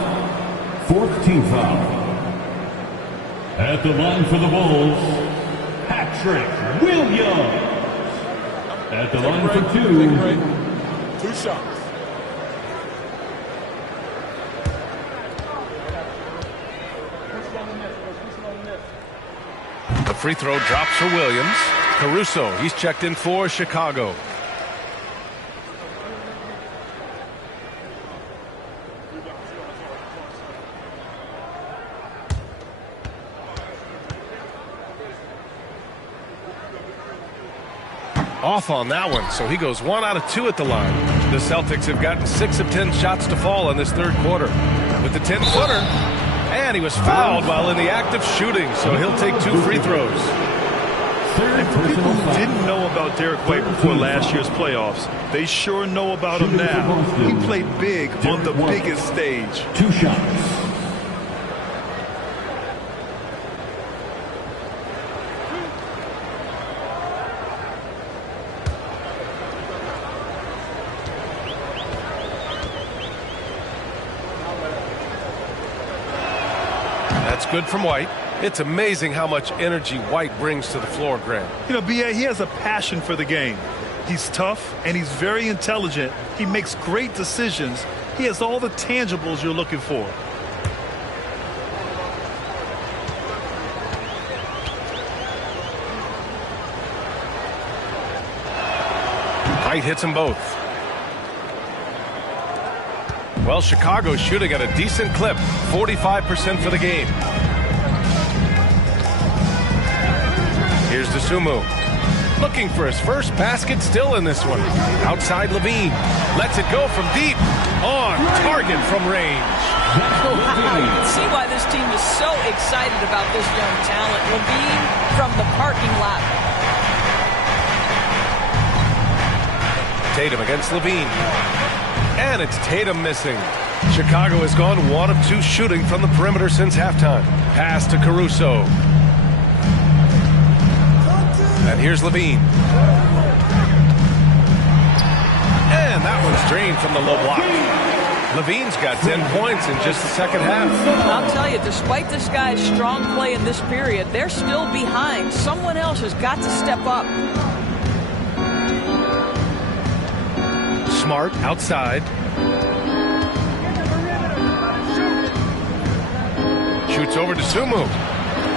4th team foul. At the line for the Bulls, Patrick Williams. At the line for 2. 2 shots. The free throw drops for Williams. Caruso, he's checked in for Chicago. Off on that one, so he goes 1 out of 2 at the line. The Celtics have gotten 6 of 10 shots to fall in this third quarter. With the 10-footer, and he was fouled while in the act of shooting, so he'll take 2 free throws. And for people who didn't know about Derek White before last year's playoffs, they sure know about him now. He played big on the biggest stage. 2 shots. That's good from White. It's amazing how much energy White brings to the floor, Grant. You know, B.A., he has a passion for the game. He's tough, and he's very intelligent. He makes great decisions. He has all the tangibles you're looking for. White hits them both. Well, Chicago's shooting at a decent clip, 45% for the game. Here's DeSumo. Looking for his first basket, still in this one. Outside Levine. Lets it go from deep. On target from range. Wow, you can see why this team is so excited about this young talent. Levine from the parking lot. Tatum against Levine. And it's Tatum missing. Chicago has gone 1 of 2 shooting from the perimeter since halftime. Pass to Caruso. And here's Levine. And that one's drained from the low block. Levine's got 10 points in just the second half. I'll tell you, despite this guy's strong play in this period, they're still behind. Someone else has got to step up. Smart outside. Shoots over to Sumu.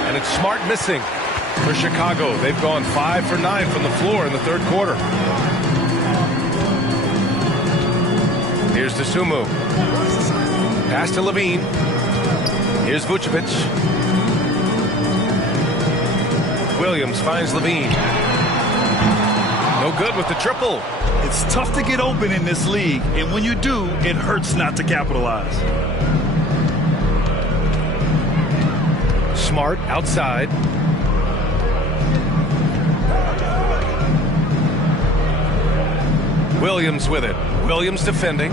And it's Smart missing. For Chicago, they've gone 5 for 9 from the floor in the third quarter. Here's to Sumu. Pass to Levine. Here's Vucevic. Williams finds Levine. No good with the triple. It's tough to get open in this league, and when you do, it hurts not to capitalize. Smart outside. Williams with it. Williams defending.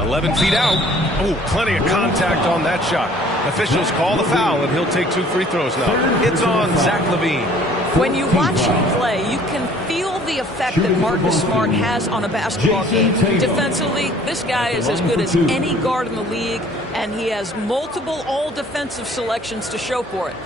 11 feet out. Oh, plenty of contact on that shot. Officials call the foul, and he'll take 2 free throws now. It's on Zach LaVine. When you watch him play, you can feel the effect that Marcus Smart has on a basketball game. Defensively, this guy is as good as any guard in the league, and he has multiple all-defensive selections to show for it.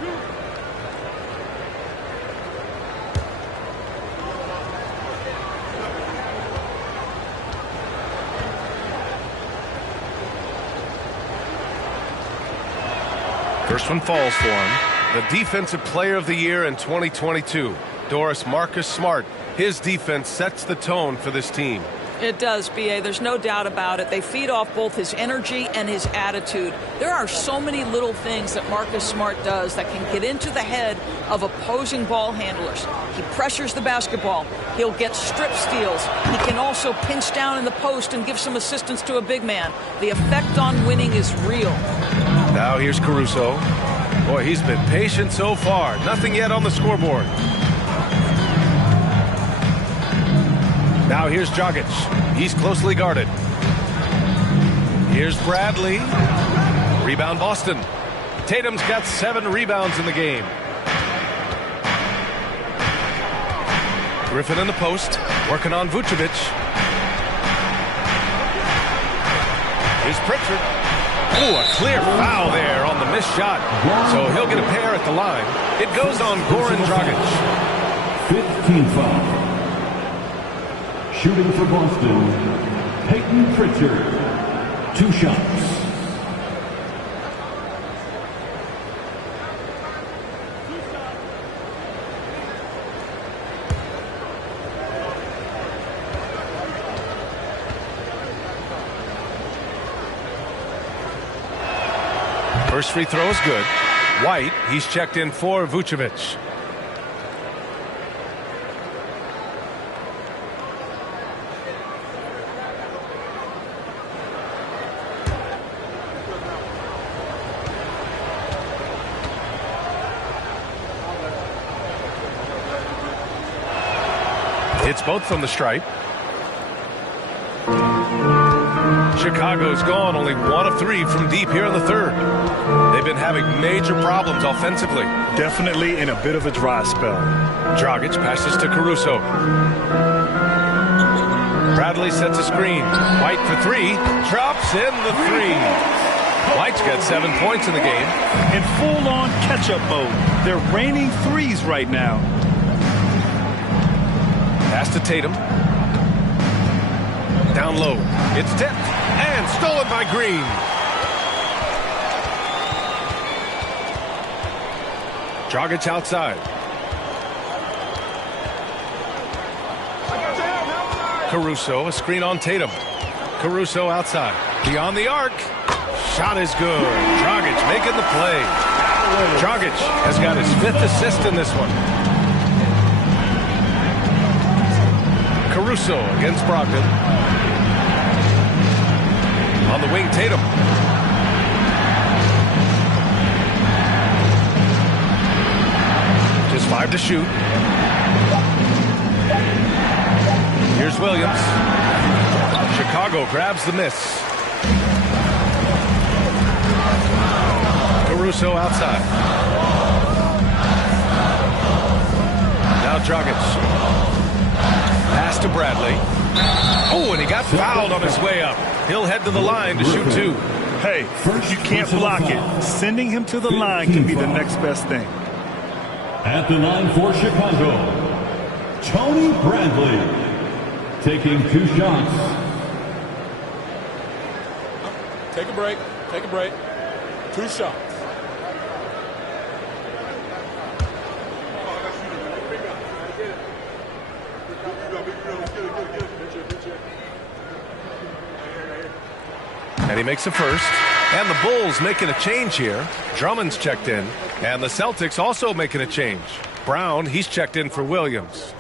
First one falls for him. The Defensive Player of the Year in 2022, Doris Marcus Smart. His defense sets the tone for this team. It does, B.A. There's no doubt about it. They feed off both his energy and his attitude. There are so many little things that Marcus Smart does that can get into the head of opposing ball handlers. He pressures the basketball. He'll get strip steals. He can also pinch down in the post and give some assistance to a big man. The effect on winning is real. Now here's Caruso. Boy, he's been patient so far. Nothing yet on the scoreboard. Now here's Dragic. He's closely guarded. Here's Bradley. Rebound Boston. Tatum's got 7 rebounds in the game. Griffin in the post. Working on Vucevic. Here's Pritchard. Oh, a clear foul there on the missed shot. So he'll get a pair at the line. It goes on Goran Dragic. 15 foul. Shooting for Boston, Peyton Pritchard. 2 shots. First free throw is good. White, he's checked in for Vucevic. It's both from the stripe. Chicago's gone only 1 of 3 from deep here in the third. They've been having major problems offensively. Definitely in a bit of a dry spell. Dragic passes to Caruso. Bradley sets a screen. White for 3. Drops in the 3. White's got 7 points in the game. In full-on catch-up mode. They're raining threes right now. Pass to Tatum. Down low. It's tipped and stolen by Green. Dragic outside. Caruso, a screen on Tatum. Caruso outside. Beyond the arc. Shot is good. Dragic making the play. Dragic has got his 5th assist in this one. Caruso against Brogdon. On the wing, Tatum. Just 5 to shoot. Here's Williams. Chicago grabs the miss. Caruso outside. Now Dragic. Pass to Bradley. Oh, and he got fouled on his way up. He'll head to the line to shoot 2. Hey, you can't block it. Sending him to the line can be the next best thing. At the line for Chicago, Tony Bradley, taking 2 shots. Take a break. Take a break. 2 shots. And he makes a first. And the Bulls making a change here. Drummond's checked in. And the Celtics also making a change. Brown, he's checked in for Williams.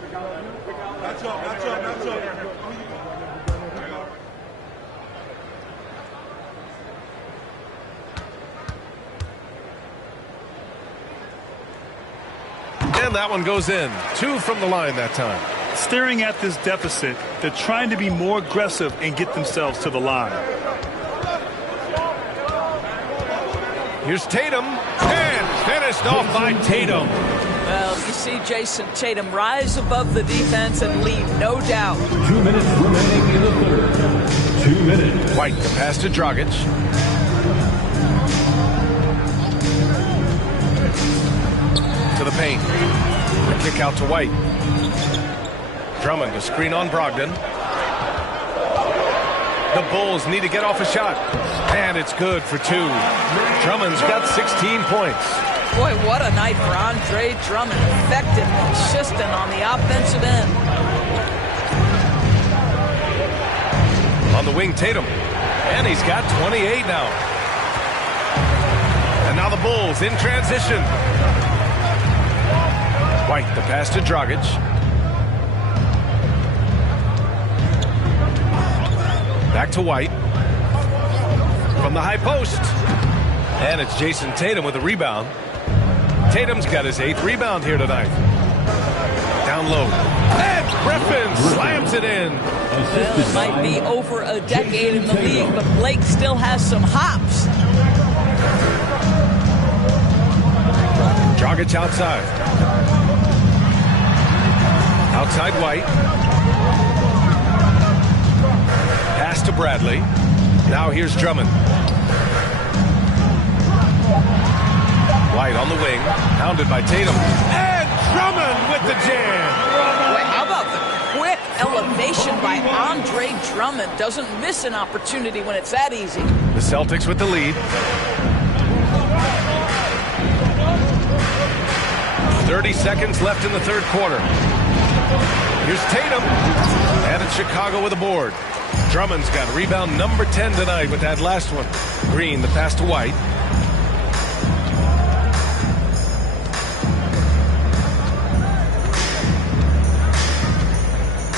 And that one goes in. 2 from the line that time. Staring at this deficit, they're trying to be more aggressive and get themselves to the line. Here's Tatum, and finished off by Tatum. Well, you see Jason Tatum rise above the defense and lead, no doubt. 2 minutes remaining in the third. 2 minutes. White, the pass to Dragic. To the paint. A kick out to White. Drummond, a screen on Brogdon. The Bulls need to get off a shot. And it's good for 2. Drummond's got 16 points. Boy, what a night for Andre Drummond. Effective, consistent on the offensive end. On the wing, Tatum. And he's got 28 now. And now the Bulls in transition. White, the pass to Dragic. Back to White. From the high post. And it's Jason Tatum with a rebound. Tatum's got his 8th rebound here tonight. Down low. And Griffin slams it in. Well, it might be over a decade in the league, but Blake still has some hops. Dragic outside. Outside White. Pass to Bradley. Now here's Drummond. White on the wing, pounded by Tatum. And Drummond with the jam. Boy, how about the quick elevation by Andre Drummond? Doesn't miss an opportunity when it's that easy. The Celtics with the lead. 30 seconds left in the third quarter. Here's Tatum. And it's Chicago with a board. Drummond's got rebound number 10 tonight with that last one. Green, the pass to White.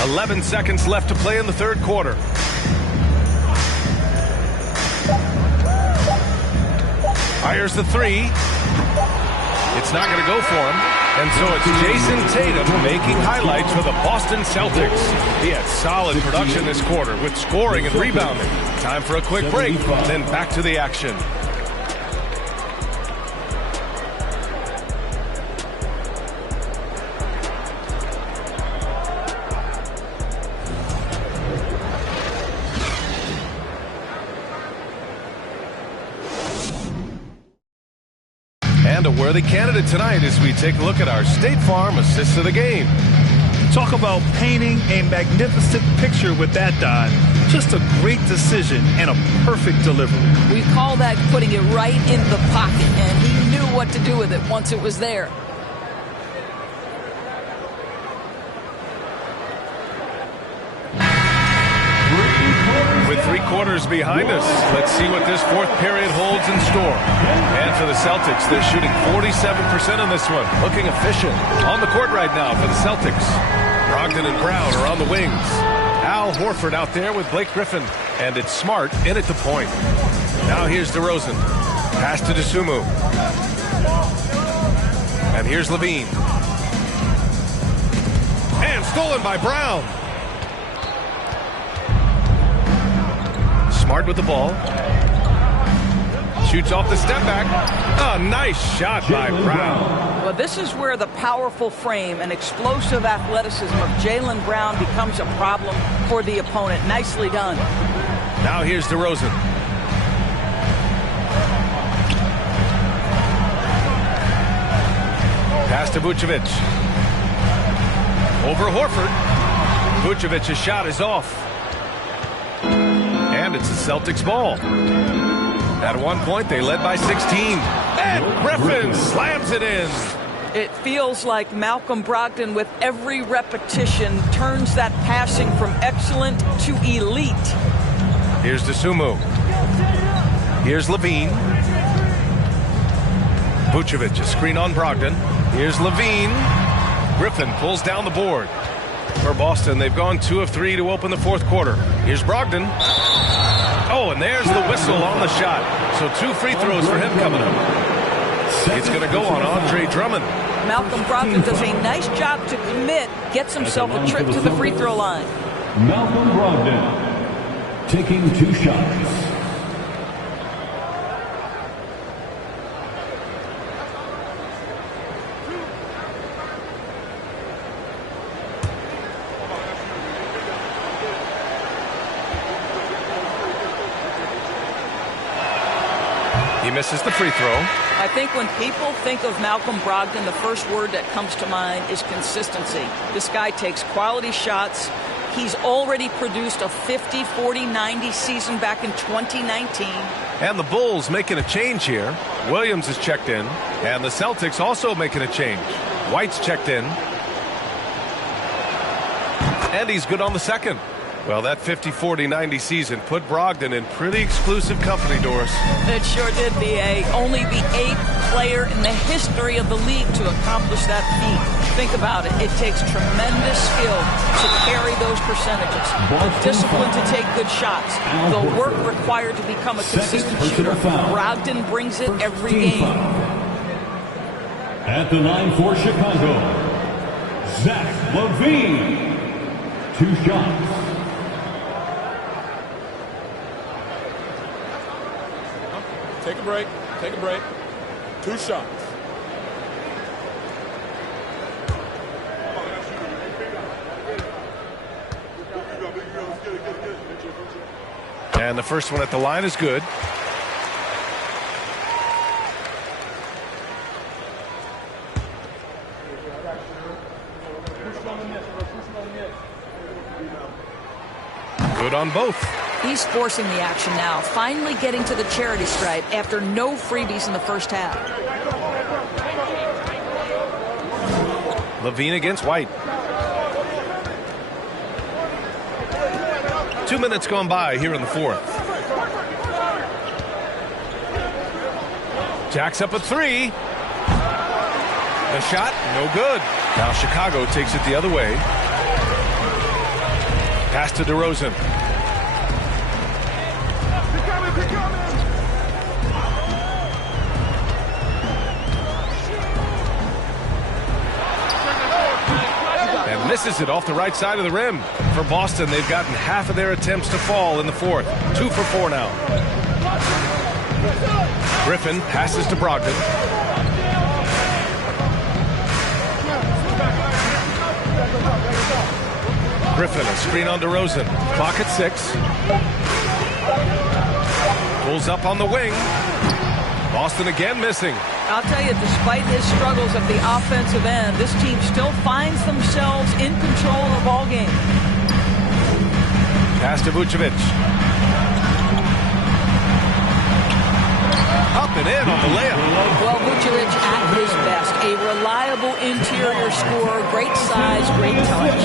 .11 seconds left to play in the third quarter. Fires the 3. It's not going to go for him. And so it's Jason Tatum making highlights for the Boston Celtics. He had solid production this quarter with scoring and rebounding. Time for a quick break, then back to the action. And a worthy candidate tonight as we take a look at our State Farm Assist of the Game. Talk about painting a magnificent picture with that dive. Just a great decision and a perfect delivery. We call that putting it right in the pocket, and he knew what to do with it once it was there. With 3 quarter's behind us. Let's see what this fourth period holds in store. And for the Celtics, they're shooting 47% in this one. Looking efficient. On the court right now for the Celtics. Brogdon and Brown are on the wings. Al Horford out there with Blake Griffin. And it's Smart in at the point. Now here's DeRozan. Pass to Dosunmu. And here's Levine. And stolen by Brown. Smart with the ball. Shoots off the step back. A nice shot by Brown. Well, this is where the powerful frame and explosive athleticism of Jaylen Brown becomes a problem for the opponent. Nicely done. Now here's DeRozan. Pass to Vucevic. Over Horford. Vucevic's shot is off. And it's the Celtics ball. At one point, they led by 16. And Griffin slams it in. It feels like Malcolm Brogdon, with every repetition, turns that passing from excellent to elite. Here's Dosunmu. Here's Levine. Vucevic, a screen on Brogdon. Here's Levine. Griffin pulls down the board. For Boston, they've gone 2 of 3 to open the fourth quarter. Here's Brogdon. Oh, and there's the whistle on the shot. So 2 free throws for him coming up. It's going to go on Andre Drummond. Malcolm Brogdon does a nice job to commit, gets himself a trip to the free throw line. Malcolm Brogdon taking 2 shots. He misses the free throw. I think when people think of Malcolm Brogdon, the first word that comes to mind is consistency. This guy takes quality shots. He's already produced a 50, 40, 90 season back in 2019. And the Bulls making a change here. Williams is checked in. And the Celtics also making a change. White's checked in. And he's good on the second. Well, that 50, 40, 90 season put Brogdon in pretty exclusive company, Doris. It sure did, B.A. Only the 8th player in the history of the league to accomplish that feat. Think about it. It takes tremendous skill to carry those percentages. The discipline to take good shots. The work required to become a consistent shooter. Brogdon brings it every game. At the line for Chicago, Zach LaVine. 2 shots. Take a break. Take a break. 2 shots. And the first one at the line is good. Good on both. He's forcing the action now, finally getting to the charity stripe after no freebies in the first half. Levine against White. 2 minutes gone by here in the fourth. Jacks up a 3. The shot, no good. Now Chicago takes it the other way. Pass to DeRozan. And misses it off the right side of the rim. For Boston, they've gotten half of their attempts to fall in the fourth. 2 for 4 now. Griffin passes to Brogdon. Griffin, a screen on DeRozan. Clock at 6. Pulls up on the wing. Boston again missing. I'll tell you, despite his struggles at the offensive end, this team still finds themselves in control of the ball game. Pass to Vucevic. Up and in on the layup. Well, Vucevic at his best. A reliable interior scorer, great size, great touch.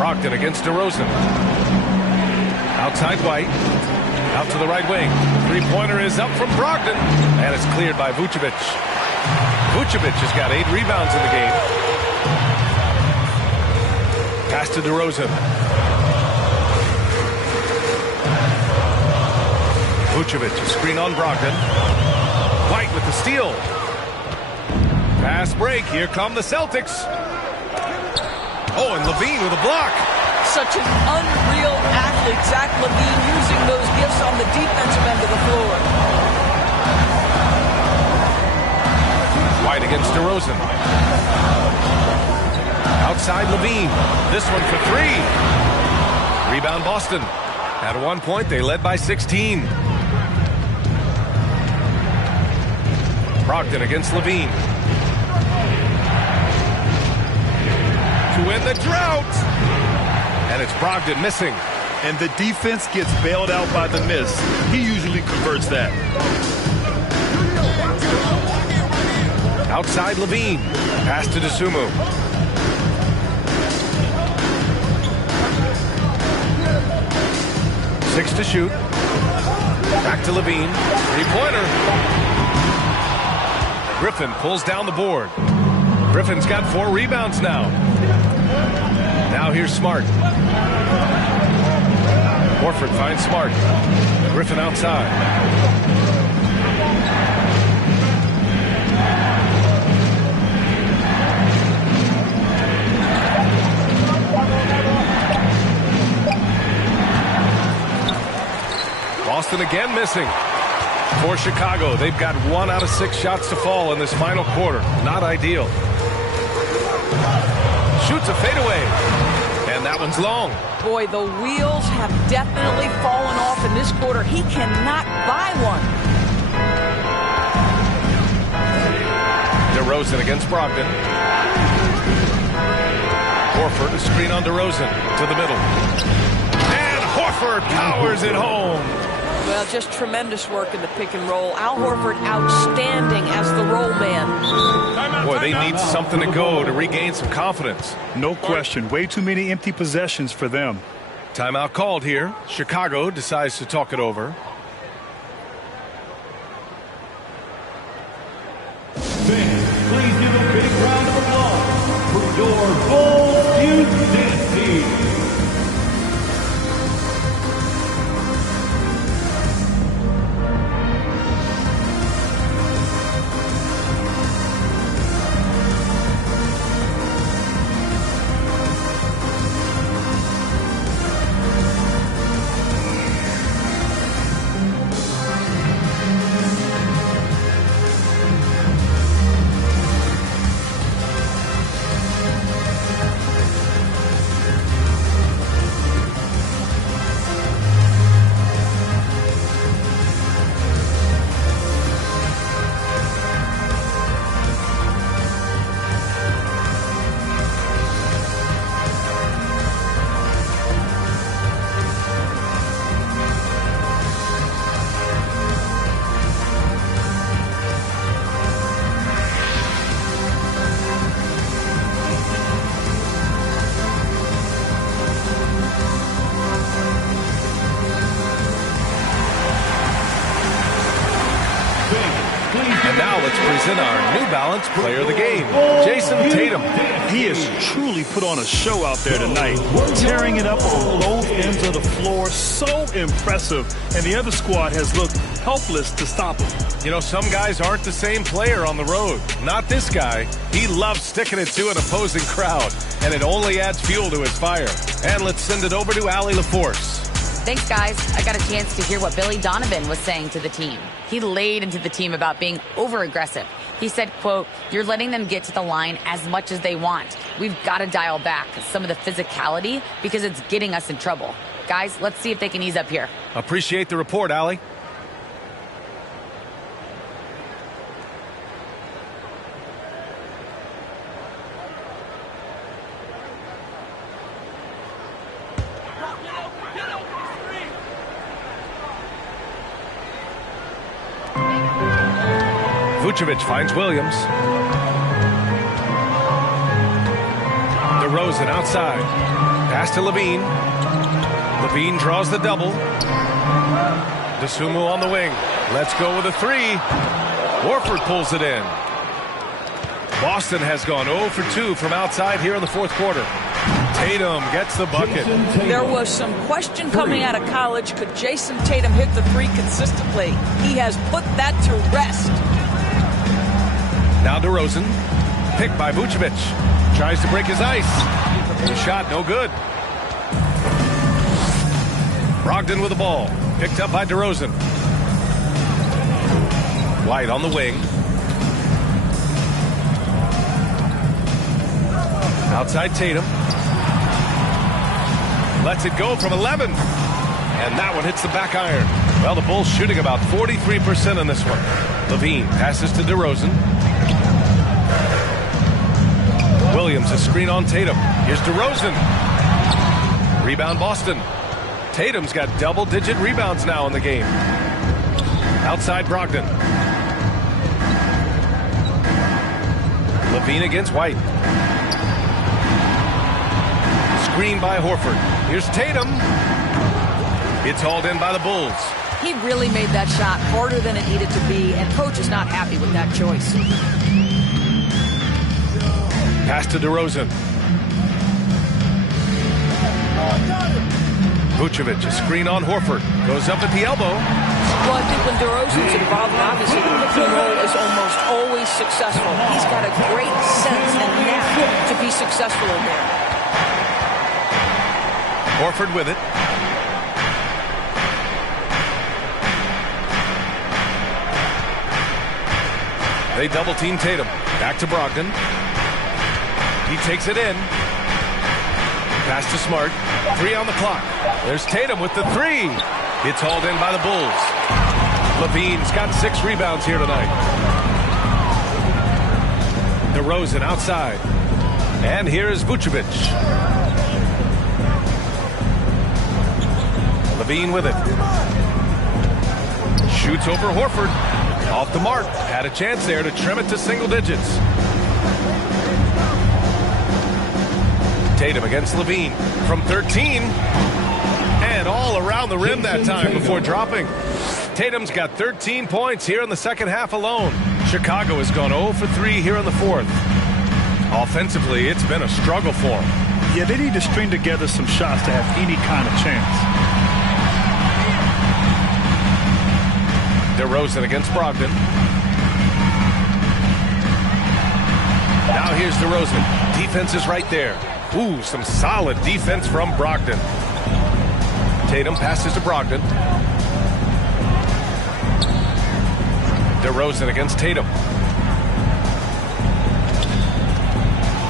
Brogdon against DeRozan. Outside White. Out to the right wing. Three-pointer is up from Brogdon. And it's cleared by Vucevic. Vucevic has got 8 rebounds in the game. Pass to DeRozan. Vucevic, a screen on Brogdon. White with the steal. Pass break. Here come the Celtics. Oh, and Levine with a block. Such an unreal athlete, Zach LaVine, using those gifts on the defensive end of the floor. White against DeRozan. Outside Levine. This one for 3. Rebound Boston. At one point, they led by 16. Brogdon against Levine. To win the drought. And it's Brogdon missing. And the defense gets bailed out by the miss. He usually converts that. Outside Levine. Pass to Dosunmu. Six to shoot. Back to Levine. Three-pointer. Griffin pulls down the board. Griffin's got 4 rebounds now. Now here's Smart. Horford finds Smart. Griffin outside. Boston again missing. For Chicago, they've got 1 out of 6 shots to fall in this final quarter. Not ideal. Shoots a fadeaway. And that one's long. Boy, the wheels have definitely fallen off in this quarter. He cannot buy one. DeRozan against Brogdon. Horford, a screen on DeRozan to the middle. And Horford powers it home. Well, just tremendous work in the pick and roll. Al Horford outstanding as the roll man. Boy, they need something to go to regain some confidence. No question. Way too many empty possessions for them. Timeout called here. Chicago decides to talk it over. Fans, please give a big round of applause for your Bulls Youth Dance Team. Our New Balance player of the game, Jason Tatum. He has truly put on a show out there tonight, tearing it up on both ends of the floor. So impressive. And the other squad has looked helpless to stop him. You know, some guys aren't the same player on the road. Not this guy. He loves sticking it to an opposing crowd, and it only adds fuel to his fire. And let's send it over to Allie LaForce. Thanks, guys. I got a chance to hear what Billy Donovan was saying to the team. He laid into the team about being over-aggressive. He said, quote, "You're letting them get to the line as much as they want. We've got to dial back some of the physicality because it's getting us in trouble. Guys, let's see if they can ease up here." Appreciate the report, Allie. Vucevic finds Williams. DeRozan outside. Pass to Levine. Levine draws the double. DeSumo on the wing. Let's go with a three. Horford pulls it in. Boston has gone 0 for 2 from outside here in the fourth quarter. Tatum gets the bucket. There was some question coming out of college. Could Jason Tatum hit the three consistently? He has put that to rest. Now DeRozan. Picked by Vucevic. Tries to break his ice. The shot no good. Brogdon with the ball. Picked up by DeRozan. White on the wing. Outside Tatum. Lets it go from 11. And that one hits the back iron. Well, the Bulls shooting about 43% on this one. Levine passes to DeRozan. Williams, a screen on Tatum. Here's DeRozan. Rebound Boston. Tatum's got double-digit rebounds now in the game. Outside Brogdon. Levine against White. Screen by Horford. Here's Tatum. It's hauled in by the Bulls. He really made that shot harder than it needed to be, and coach is not happy with that choice. Pass to DeRozan. Vucevic, a screen on Horford. Goes up at the elbow. Well, I think when DeRozan's involved, obviously the pick and roll is almost always successful. He's got a great sense and knack to be successful in there. Horford with it. They double team Tatum. Back to Brogdon. He takes it in. Pass to Smart. 3 on the clock. There's Tatum with the three. It's hauled in by the Bulls. Levine's got 6 rebounds here tonight. DeRozan outside. And here's Vucevic. Levine with it. Shoots over Horford. Off the mark. Had a chance there to trim it to single digits. Tatum against Levine from 13. And all around the rim that time before dropping. Tatum's got 13 points here in the second half alone. Chicago has gone 0 for 3 here in the fourth. Offensively, it's been a struggle for them. Yeah, they need to string together some shots to have any kind of chance. DeRozan against Brogdon. Now here's DeRozan. Defense is right there. Ooh, some solid defense from Brogdon. Tatum passes to Brogdon. DeRozan against Tatum.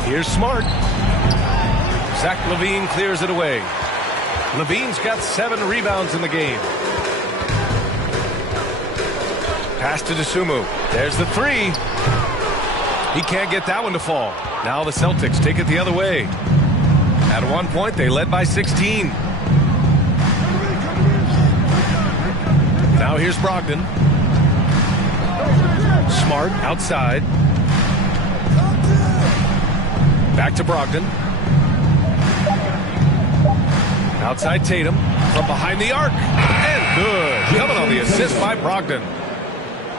Here's Smart. Zach LaVine clears it away. LaVine's got 7 rebounds in the game. Pass to DeSumo. There's the three. He can't get that one to fall. Now the Celtics take it the other way. At one point, they led by 16. Now here's Brogdon. Smart outside. Back to Brogdon. Outside Tatum. From behind the arc. And good. Coming on the assist by Brogdon.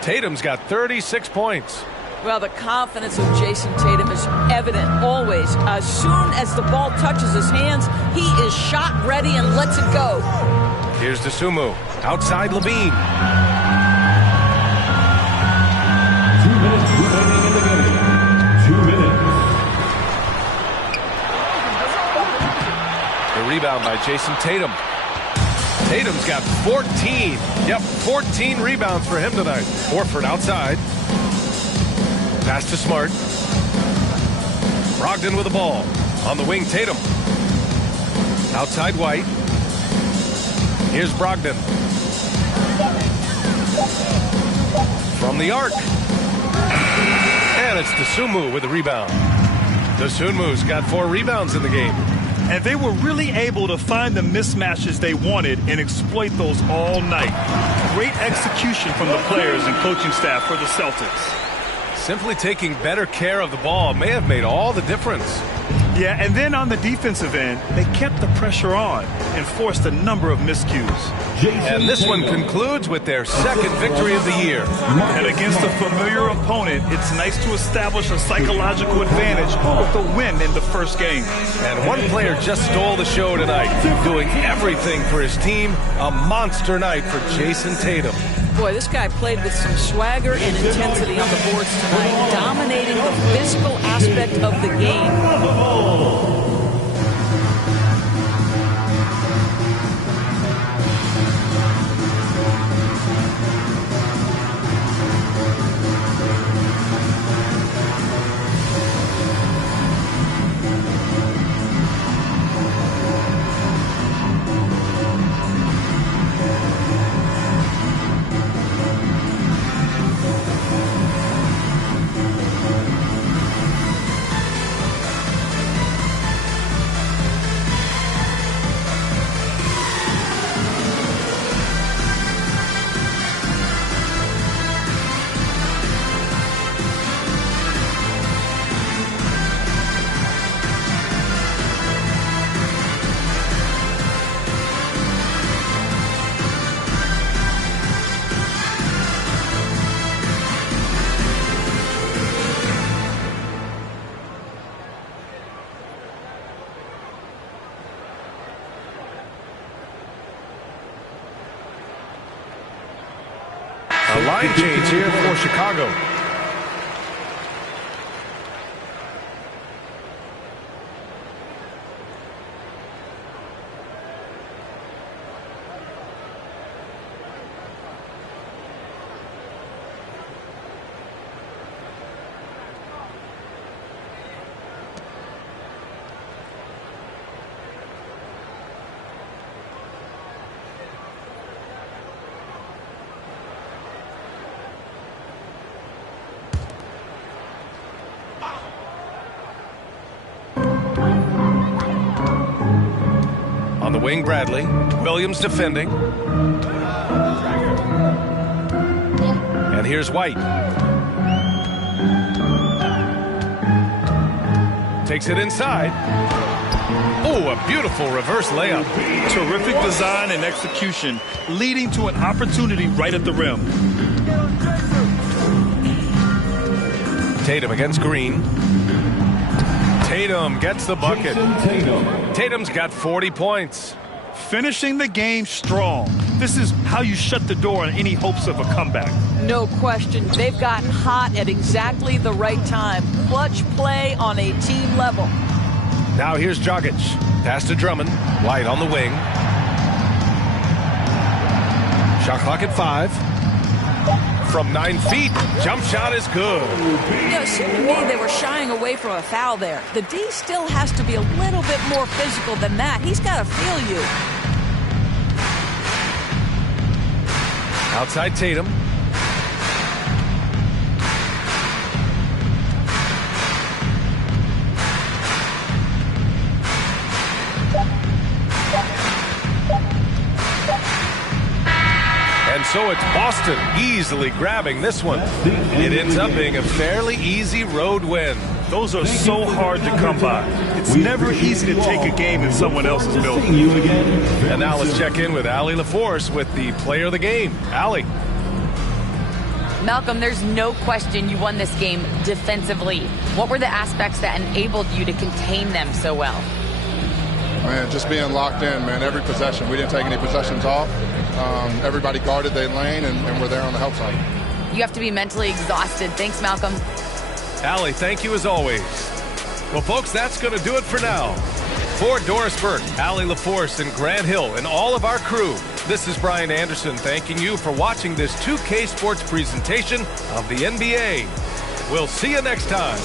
Tatum's got 36 points. Well, the confidence of Jason Tatum is evident always. As soon as the ball touches his hands, he is shot ready and lets it go. Here's DeSumo. Outside Levine. 2 minutes remaining in the game. 2 minutes. The rebound by Jason Tatum. Tatum's got 14. Yep, 14 rebounds for him tonight. Horford outside. Pass to Smart. Brogdon with the ball. On the wing, Tatum. Outside White. Here's Brogdon. From the arc. And it's DeSumo with the rebound. DeSumu's got 4 rebounds in the game. And they were really able to find the mismatches they wanted and exploit those all night. Great execution from the players and coaching staff for the Celtics. Simply taking better care of the ball may have made all the difference. Yeah, and then on the defensive end, they kept the pressure on and forced a number of miscues. And this one concludes with their second victory of the year. And against a familiar opponent, it's nice to establish a psychological advantage with a win in the first game. And one player just stole the show tonight, doing everything for his team. A monster night for Jason Tatum. Boy, this guy played with some swagger and intensity on the boards tonight, dominating the physical aspect of the game. A line change here for Chicago. On the wing, Bradley. Williams defending. And here's White. Takes it inside. Oh, a beautiful reverse layup. Terrific design and execution, leading to an opportunity right at the rim. Tatum against Green. Tatum gets the bucket. Tatum's got 40 points. Finishing the game strong. This is how you shut the door on any hopes of a comeback. No question. They've gotten hot at exactly the right time. Clutch play on a team level. Now here's Dragic. Pass to Drummond. White on the wing. Shot clock at 5. From 9 feet. Jump shot is good. It seemed to me they were shying away from a foul there. The D still has to be a little bit more physical than that. He's got to feel you. Outside Tatum. And so it's Boston easily grabbing this one. It ends up being a fairly easy road win. Those are so hard to come by. It's never easy to take a game in someone else's building. And now let's check in with Allie LaForce with the player of the game. Allie. Malcolm, there's no question you won this game defensively. What were the aspects that enabled you to contain them so well? Man, just being locked in, man, every possession. We didn't take any possessions off. Everybody guarded their lane, and we're there on the help side. You have to be mentally exhausted. Thanks, Malcolm. Allie, thank you as always. Well, folks, that's going to do it for now. For Doris Burke, Allie LaForce, and Grant Hill, and all of our crew, this is Brian Anderson thanking you for watching this 2K Sports presentation of the NBA. We'll see you next time.